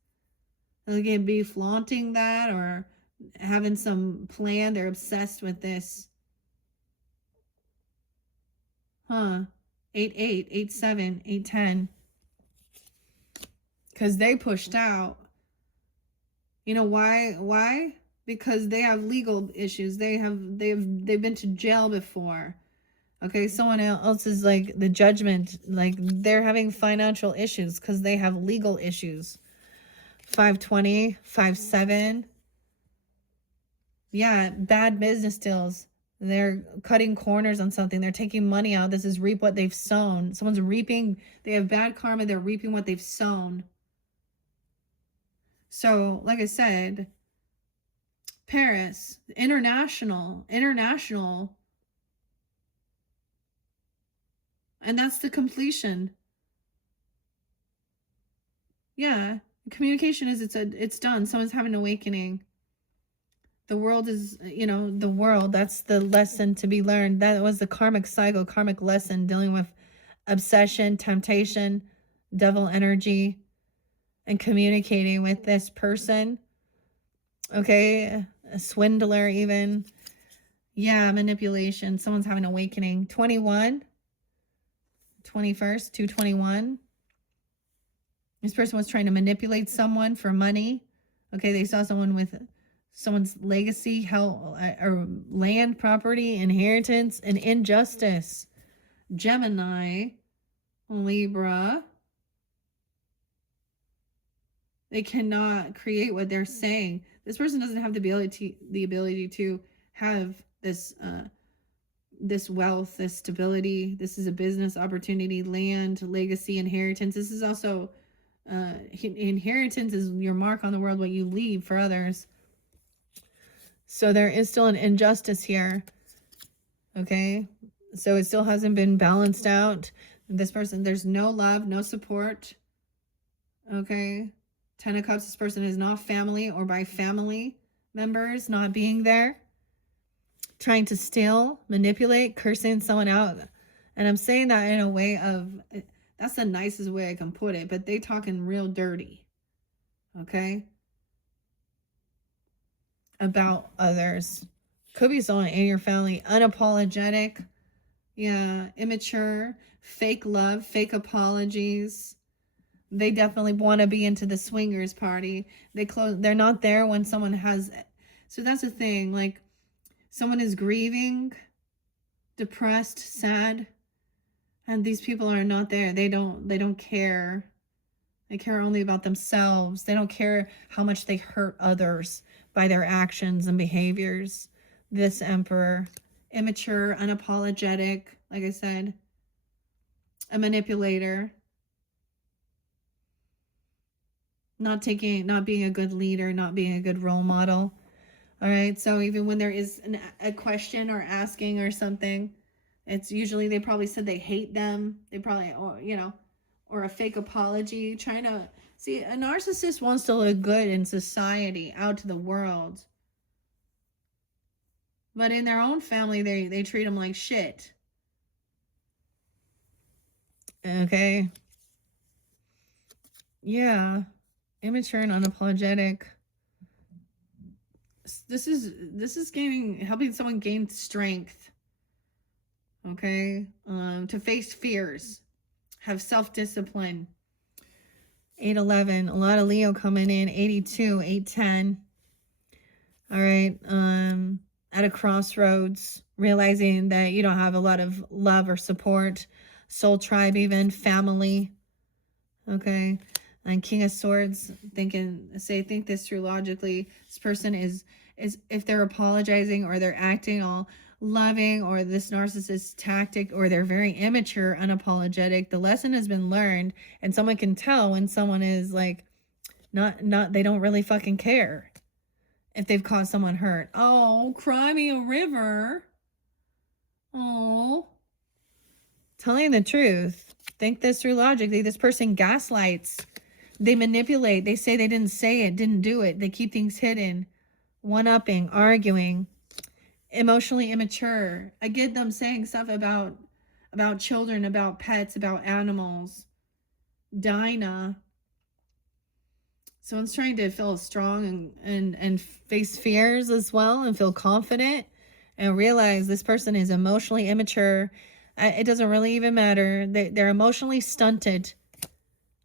They can be flaunting that or having some plan. They're obsessed with this. 8-8, 8-7, 8-10. Because they pushed out. You know why? Because they have legal issues. They've been to jail before. Okay, someone else is like the judgment, like they're having financial issues because they have legal issues. 5-20, 5-7. Yeah, bad business deals. They're cutting corners on something. They're taking money out. This is reap what they've sown. Someone's reaping. They have bad karma. They're reaping what they've sown. So, like I said, Paris, international. And that's the completion. Yeah, communication is it's done. Someone's having an awakening. The world is, the world, that's the lesson to be learned. That was the karmic cycle, karmic lesson, dealing with obsession, temptation, devil energy, and communicating with this person. Okay, a swindler even. Yeah, manipulation. Someone's having an awakening. 21, 21st, 221. This person was trying to manipulate someone for money. Okay, they saw someone with someone's legacy, health, or land, property, inheritance, and injustice. Gemini, Libra. They cannot create what they're saying. This person doesn't have the ability to have this this wealth, this stability. This is a business opportunity, land, legacy, inheritance. This is also inheritance is your mark on the world, what you leave for others. So there is still an injustice here. Okay, so it still hasn't been balanced out. This person, there's no love, no support. Okay, 10 of Cups, this person is not family or by family members not being there. Trying to steal, manipulate, cursing someone out. And I'm saying that in a way of, that's the nicest way I can put it, but they talking real dirty. Okay? About others. Could be someone in your family. Unapologetic. Yeah. Immature. Fake love. Fake apologies. They definitely want to be into the swingers party. They're not there when someone has. So that's the thing. Like, someone is grieving, depressed, sad, and these people are not there. They don't care. They care only about themselves. They don't care how much they hurt others by their actions and behaviors. This Emperor, immature, unapologetic, like I said, a manipulator, not being a good leader, not being a good role model. All right, so even when there is a question or asking or something, it's usually they probably said they hate them. They probably, or a fake apology, trying to see. A narcissist wants to look good in society, out to the world, but in their own family, they treat them like shit. Okay. Yeah, immature and unapologetic. This is helping someone gain strength. Okay, to face fears, have self-discipline. 811, a lot of Leo coming in. 82, 810. All right, at a crossroads, realizing that you don't have a lot of love or support, soul tribe, even family. Okay, and King of Swords, think this through logically. This person is if they're apologizing or they're acting all loving, or this narcissist tactic, or they're very immature, unapologetic, the lesson has been learned, and someone can tell when someone is like not they don't really fucking care if they've caused someone hurt. Oh, cry me a river. Oh, telling the truth. Think this through logically. This person gaslights. They manipulate. They say they didn't say it, didn't do it. They keep things hidden. One-upping, arguing. Emotionally immature. I get them saying stuff about children, about pets, about animals. Dinah. Someone's trying to feel strong and face fears as well, and feel confident, and realize this person is emotionally immature. It doesn't really even matter. They're emotionally stunted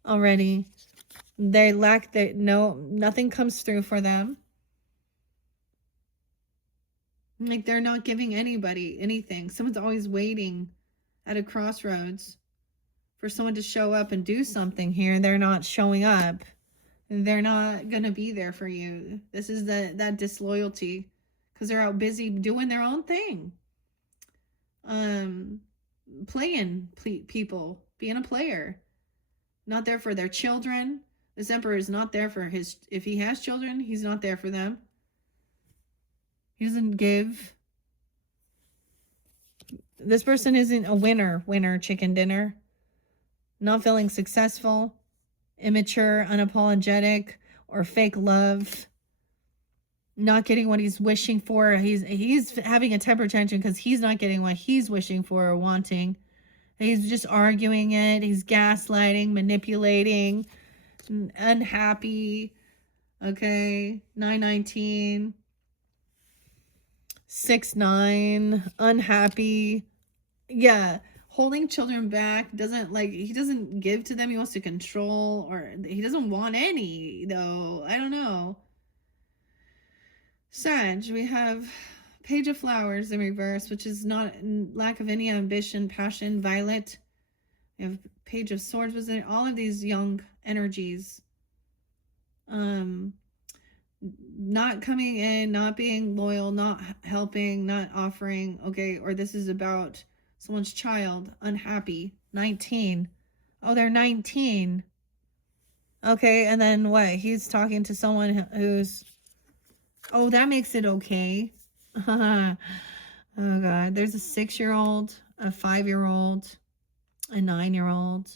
already. They lack nothing comes through for them. Like, they're not giving anybody anything. Someone's always waiting at a crossroads for someone to show up and do something here. They're not showing up. They're not going to be there for you. This is that disloyalty, because they're out busy doing their own thing. Playing people, being a player. Not there for their children. This Emperor is not there for if he has children, he's not there for them. He doesn't give. This person isn't a winner, chicken dinner. Not feeling successful, immature, unapologetic, or fake love. Not getting what he's wishing for. He's having a temper tantrum because he's not getting what he's wishing for or wanting. He's just arguing it. He's gaslighting, manipulating, unhappy. Okay, 919. 6-9, unhappy. Yeah, holding children back. He doesn't give to them. He wants to control, or he doesn't want any, though. I don't know. Sag, we have Page of Flowers in reverse, which is not lack of any ambition, passion. Violet. We have Page of Swords. Was there all of these young energies? Not coming in, not being loyal, not helping, not offering. Okay, or this is about someone's child, unhappy. 19. Oh, they're 19. Okay, and then what? He's talking to someone who's... Oh, that makes it okay. Oh, God. There's a 6-year-old, a 5-year-old, a 9-year-old.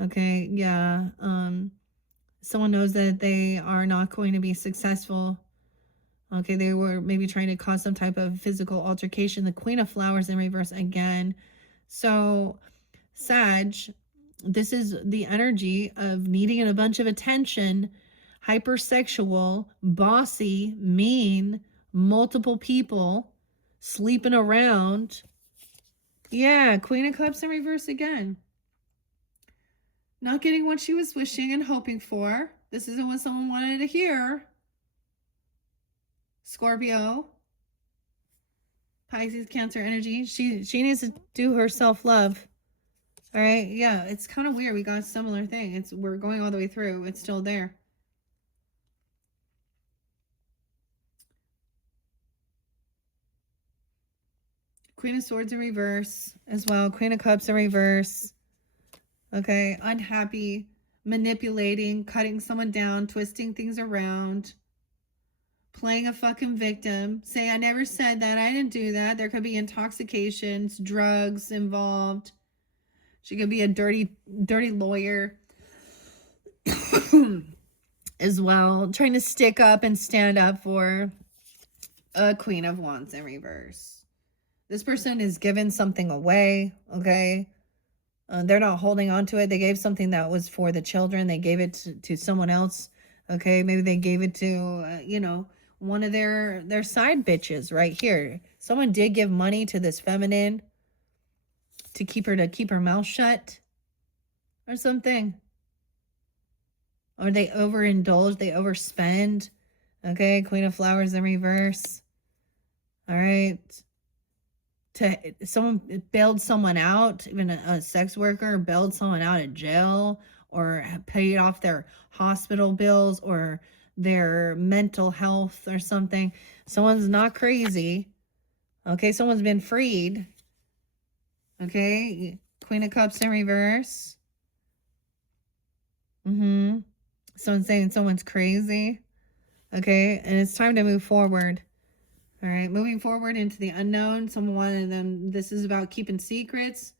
Okay, yeah. Someone knows that they are not going to be successful. Okay, they were maybe trying to cause some type of physical altercation. The Queen of Flowers in reverse again. So, Sag, this is the energy of needing a bunch of attention, hypersexual, bossy, mean, multiple people. sleeping around. Yeah, Queen of Cups in reverse again. Not getting what she was wishing and hoping for. This isn't what someone wanted to hear. Scorpio. Pisces, Cancer energy. She needs to do her self-love. All right, yeah, it's kind of weird. We got a similar thing. We're going all the way through. It's still there. Queen of Swords in reverse as well. Queen of Cups in reverse. Okay, unhappy, manipulating, cutting someone down, twisting things around, playing a fucking victim, say, I never said that, I didn't do that. There could be intoxications, drugs involved. She could be a dirty lawyer as well, trying to stick up and stand up for a Queen of Wands in reverse. This person is giving something away, okay? They're not holding on to it. They gave something that was for the children. They gave it to someone else, okay? Maybe they gave it to, you know, one of their side bitches right here. Someone did give money to this feminine to keep her mouth shut or something. Or they overindulge, they overspend. Okay, Queen of Flowers in reverse. All right. Someone bailed someone out, even a sex worker bailed someone out of jail, or paid off their hospital bills or their mental health or something. Someone's not crazy. Okay, someone's been freed. Okay, Queen of Cups in reverse. Someone's saying someone's crazy. Okay, and it's time to move forward. All right, moving forward into the unknown. Someone wanted them. This is about keeping secrets.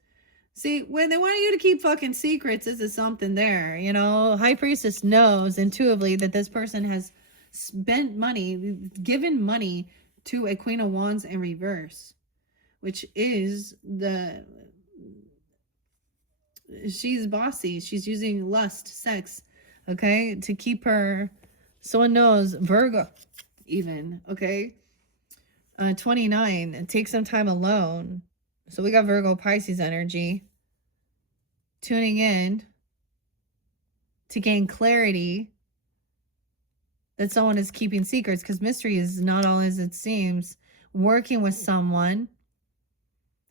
See, when they want you to keep fucking secrets, this is something there. You know, High Priestess knows intuitively that this person has spent money, given money to a Queen of Wands in reverse, which is she's bossy. She's using lust, sex, okay, to keep her. Someone knows, Virgo even, okay. 29, take some time alone. So we got Virgo, Pisces energy. Tuning in to gain clarity that someone is keeping secrets, because mystery is not all as it seems. Working with someone,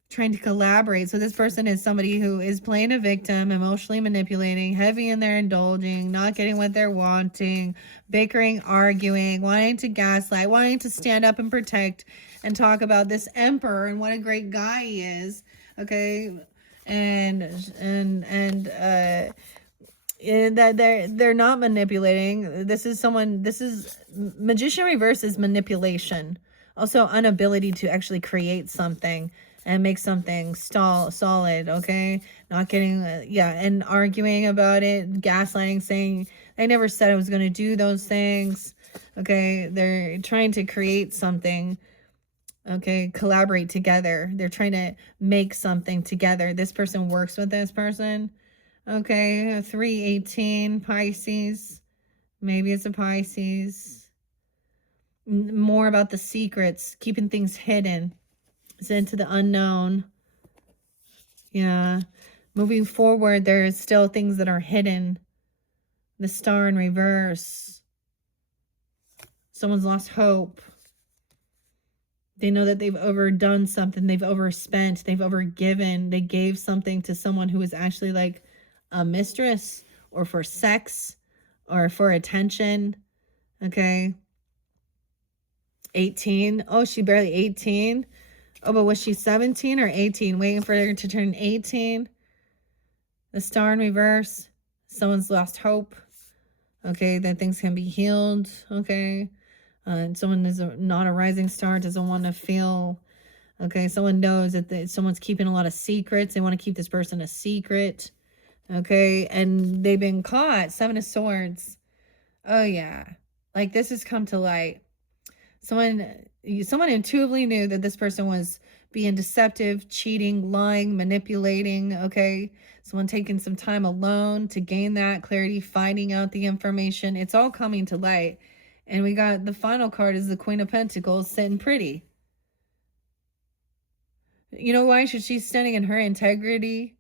trying to collaborate. So this person is somebody who is playing a victim, emotionally manipulating, heavy in their indulging, not getting what they're wanting, bickering, arguing, wanting to gaslight, wanting to stand up and protect and talk about this emperor and what a great guy he is. Okay. And that they're not manipulating. This is Magician reverse is manipulation. Also inability to actually create something and make something solid, okay? Not getting, and arguing about it, gaslighting, saying, I never said I was going to do those things, okay? They're trying to create something, okay? Collaborate together. They're trying to make something together. This person works with this person, okay? 318, Pisces. Maybe it's a Pisces. More about the secrets, keeping things hidden. It's into the unknown. Yeah. Moving forward, there's still things that are hidden. The Star in reverse. Someone's lost hope. They know that they've overdone something. They've overspent. They've overgiven. They gave something to someone who was actually like a mistress, or for sex, or for attention. Okay. 18. Oh, she barely 18. Oh, but was she 17 or 18? Waiting for her to turn 18. The Star in reverse. Someone's lost hope. Okay, that things can be healed. Okay. And someone is not a rising star, doesn't want to feel. Okay, someone knows that someone's keeping a lot of secrets. They want to keep this person a secret. Okay, and they've been caught. 7 of Swords. Oh, yeah. Like, this has come to light. Someone intuitively knew that this person was being deceptive, cheating, lying, manipulating, okay? Someone taking some time alone to gain that clarity, finding out the information. It's all coming to light. And we got the final card is the Queen of Pentacles, sitting pretty. You know why? She's standing in her integrity,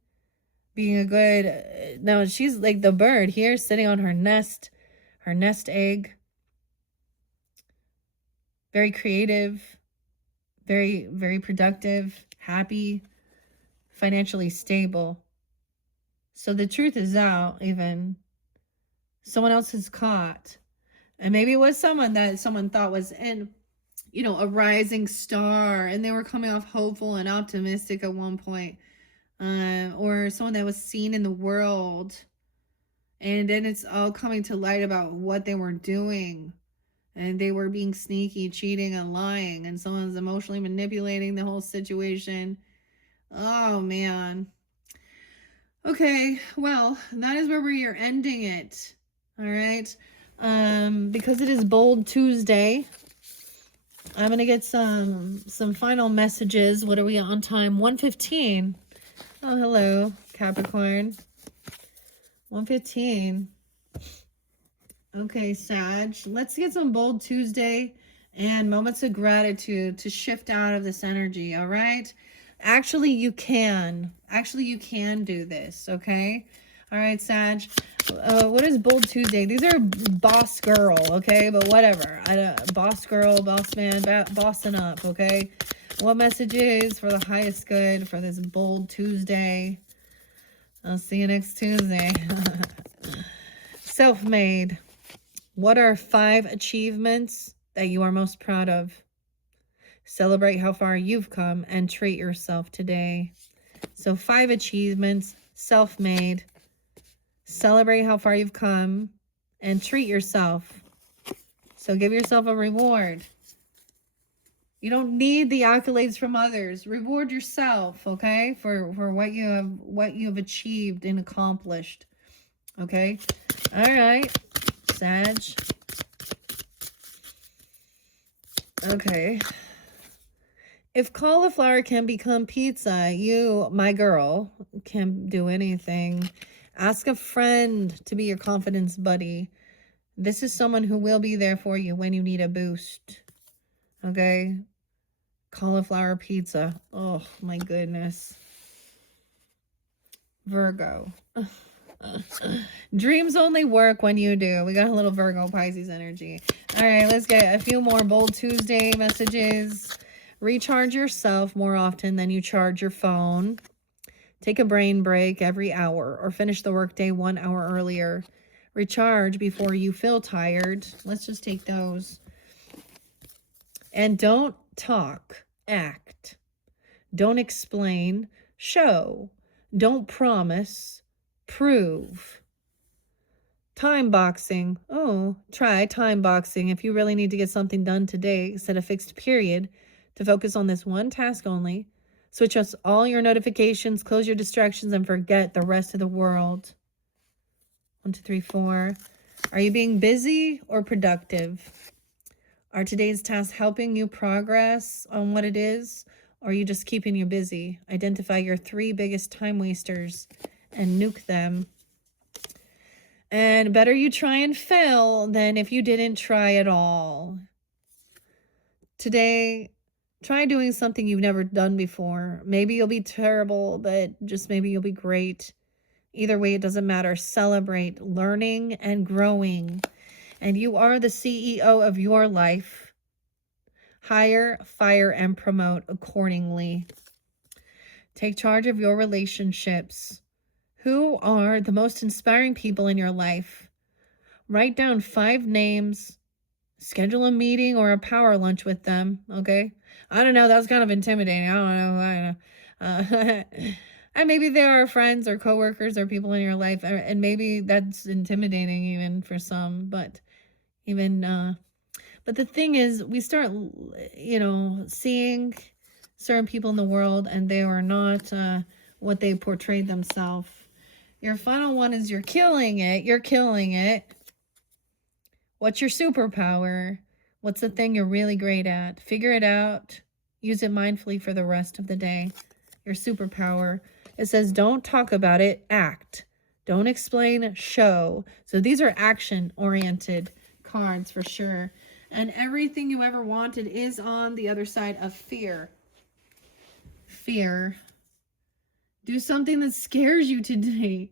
being a good. No, she's like the bird here, sitting on her nest egg. Very creative, very, very productive, happy, financially stable. So the truth is out, even. Someone else is caught. And maybe it was someone that someone thought was in, a rising star, and they were coming off hopeful and optimistic at one point. Or someone that was seen in the world. And then it's all coming to light about what they were doing. And they were being sneaky, cheating, and lying. And someone's emotionally manipulating the whole situation. Oh, man. Okay, well, that is where we are ending it. All right. Because it is Bold Tuesday, I'm gonna get some final messages. What are we on time? 1:15. Oh, hello, Capricorn. 1:15. Okay, Sag. Let's get some Bold Tuesday and moments of gratitude to shift out of this energy. All right. Actually, you can. You can do this. Okay. All right, Sag. What is Bold Tuesday? These are boss girl, okay? But whatever. Boss girl, boss man, bossing up, okay? What messages for the highest good for this Bold Tuesday? I'll see you next Tuesday. Self-made. What are 5 achievements that you are most proud of? Celebrate how far you've come and treat yourself today. So 5 achievements, self-made. Celebrate how far you've come and treat yourself. So give yourself a reward. You don't need the accolades from others. Reward yourself, okay? For what you have achieved and accomplished. Okay? All right. Sag. Okay. If cauliflower can become pizza, you, my girl, can do anything. Ask a friend to be your confidence buddy. This is someone who will be there for you when you need a boost. Okay? Cauliflower pizza. Oh, my goodness. Virgo. Dreams only work when you do. We got a little Virgo Pisces energy. All right, let's get a few more Bold Tuesday messages. Recharge yourself more often than you charge your phone. Take a brain break every hour or finish the workday 1 hour earlier. Recharge before you feel tired. Let's just take those. And don't talk, act. Don't explain, show. Don't promise, prove. Time boxing. Oh, try time boxing if you really need to get something done today. Set a fixed period to focus on this one task only. Switch off all your notifications, close your distractions, and forget the rest of the world. 1, 2, 3, 4. Are you being busy or productive? Are today's tasks helping you progress on what it is? Or are you just keeping you busy? Identify your 3 biggest time wasters and nuke them. And better you try and fail than if you didn't try at all. Today, try doing something you've never done before. Maybe you'll be terrible, but just maybe you'll be great. Either way, it doesn't matter. Celebrate learning and growing. And you are the CEO of your life. Hire, fire, and promote accordingly. Take charge of your relationships. Who are the most inspiring people in your life? Write down 5 names. Schedule a meeting or a power lunch with them, okay? I don't know. That was kind of intimidating. I don't know. And maybe there are friends or coworkers or people in your life, and maybe that's intimidating even for some. But but the thing is, we start, seeing certain people in the world, and they are not what they portrayed themselves. Your final one is you're killing it. You're killing it. What's your superpower? What's the thing you're really great at? Figure it out. Use it mindfully for the rest of the day. Your superpower. It says don't talk about it, act. Don't explain, show. So these are action-oriented cards for sure. And everything you ever wanted is on the other side of fear. fear. Do something that scares you today.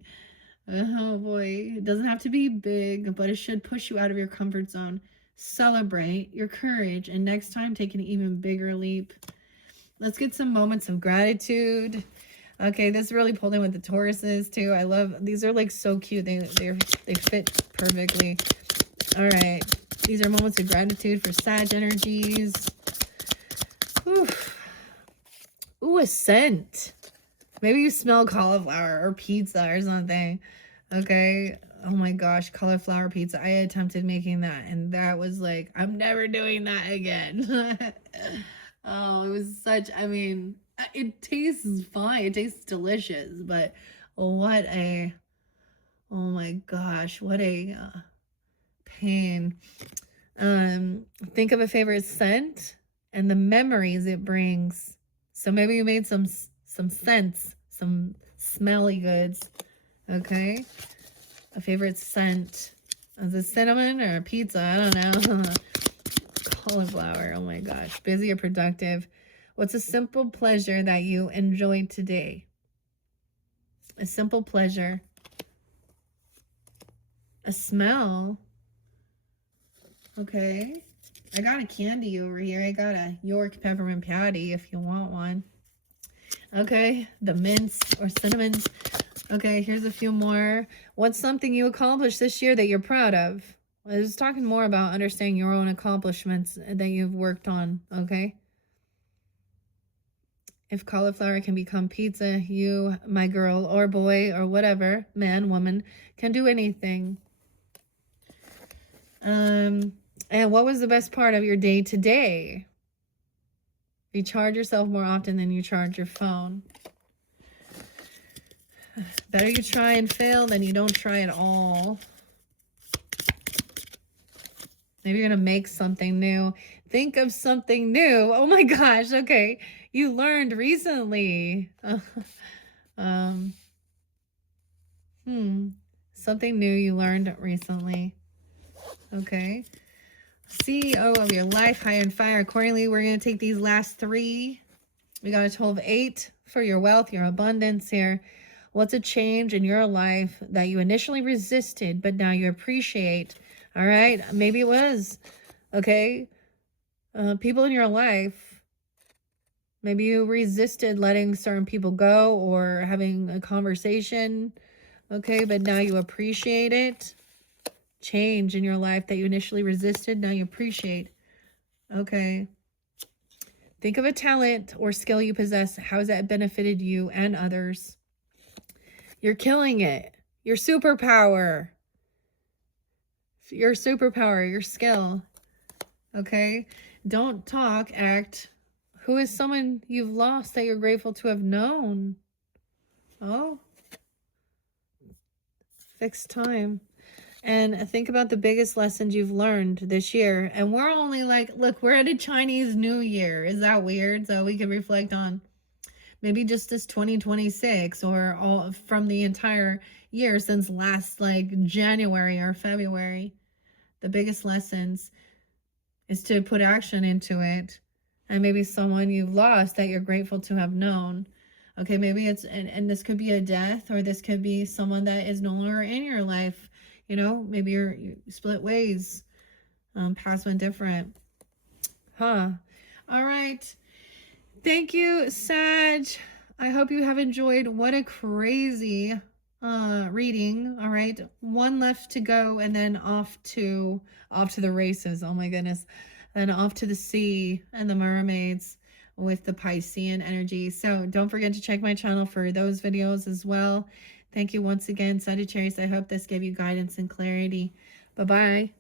Oh boy, it doesn't have to be big, but it should push you out of your comfort zone. Celebrate your courage, and next time take an even bigger leap. Let's get some moments of gratitude. Okay, this really pulled in with the Tauruses too. I love, these are like so cute. They fit perfectly. All right, these are moments of gratitude for Sag energies. Ooh, a scent. Maybe you smell cauliflower or pizza or something. Okay. Oh my gosh, cauliflower pizza. I attempted making that and that was like, I'm never doing that again. Oh, it was such, I mean, it tastes fine. It tastes delicious, but what a, oh my gosh, what a pain. Think of a favorite scent and the memories it brings. So maybe you made some scents, some smelly goods. Okay. A favorite scent. Is it cinnamon or pizza? I don't know. Cauliflower. Oh my gosh. Busy or productive? What's a simple pleasure that you enjoyed today? A simple pleasure. A smell. Okay. I got a candy over here. I got a York peppermint patty if you want one. Okay. The mints or cinnamons. Okay, here's a few more. What's something you accomplished this year that you're proud of? I was talking more about understanding your own accomplishments that you've worked on, okay? If cauliflower can become pizza, you, my girl, or boy, or whatever, man, woman, can do anything. And what was the best part of your day today? You charge yourself more often than you charge your phone. Better you try and fail than you don't try at all. Maybe you're going to make something new. Think of something new. Oh my gosh. Okay. You learned recently. Something new you learned recently. Okay. CEO of your life, high on fire. Accordingly, we're going to take these last three. We got a total of 8 for your wealth, your abundance here. What's a change in your life that you initially resisted, but now you appreciate? All right. Maybe it was, okay, people in your life. Maybe you resisted letting certain people go or having a conversation. Okay. But now you appreciate it. Change in your life that you initially resisted. Now you appreciate. Okay. Think of a talent or skill you possess. How has that benefited you and others? You're killing it. Your superpower. Your superpower, your skill. Okay? Don't talk, act. Who is someone you've lost that you're grateful to have known? Oh. Fixed time. And think about the biggest lessons you've learned this year. And we're only like, look, we're at a Chinese New Year. Is that weird? So we can reflect on maybe just this 2026 or all from the entire year since last like January or February. The biggest lessons is to put action into it. And maybe someone you've lost that you're grateful to have known. Okay, maybe it's, and this could be a death, or this could be someone that is no longer in your life. You know, maybe you split ways. Paths went different. All right. Thank you, Sag. I hope you have enjoyed. What a crazy reading. All right. One left to go and then off to the races. Oh my goodness. Then off to the sea and the mermaids with the Piscean energy. So don't forget to check my channel for those videos as well. Thank you once again, Sagittarius. I hope this gave you guidance and clarity. Bye-bye.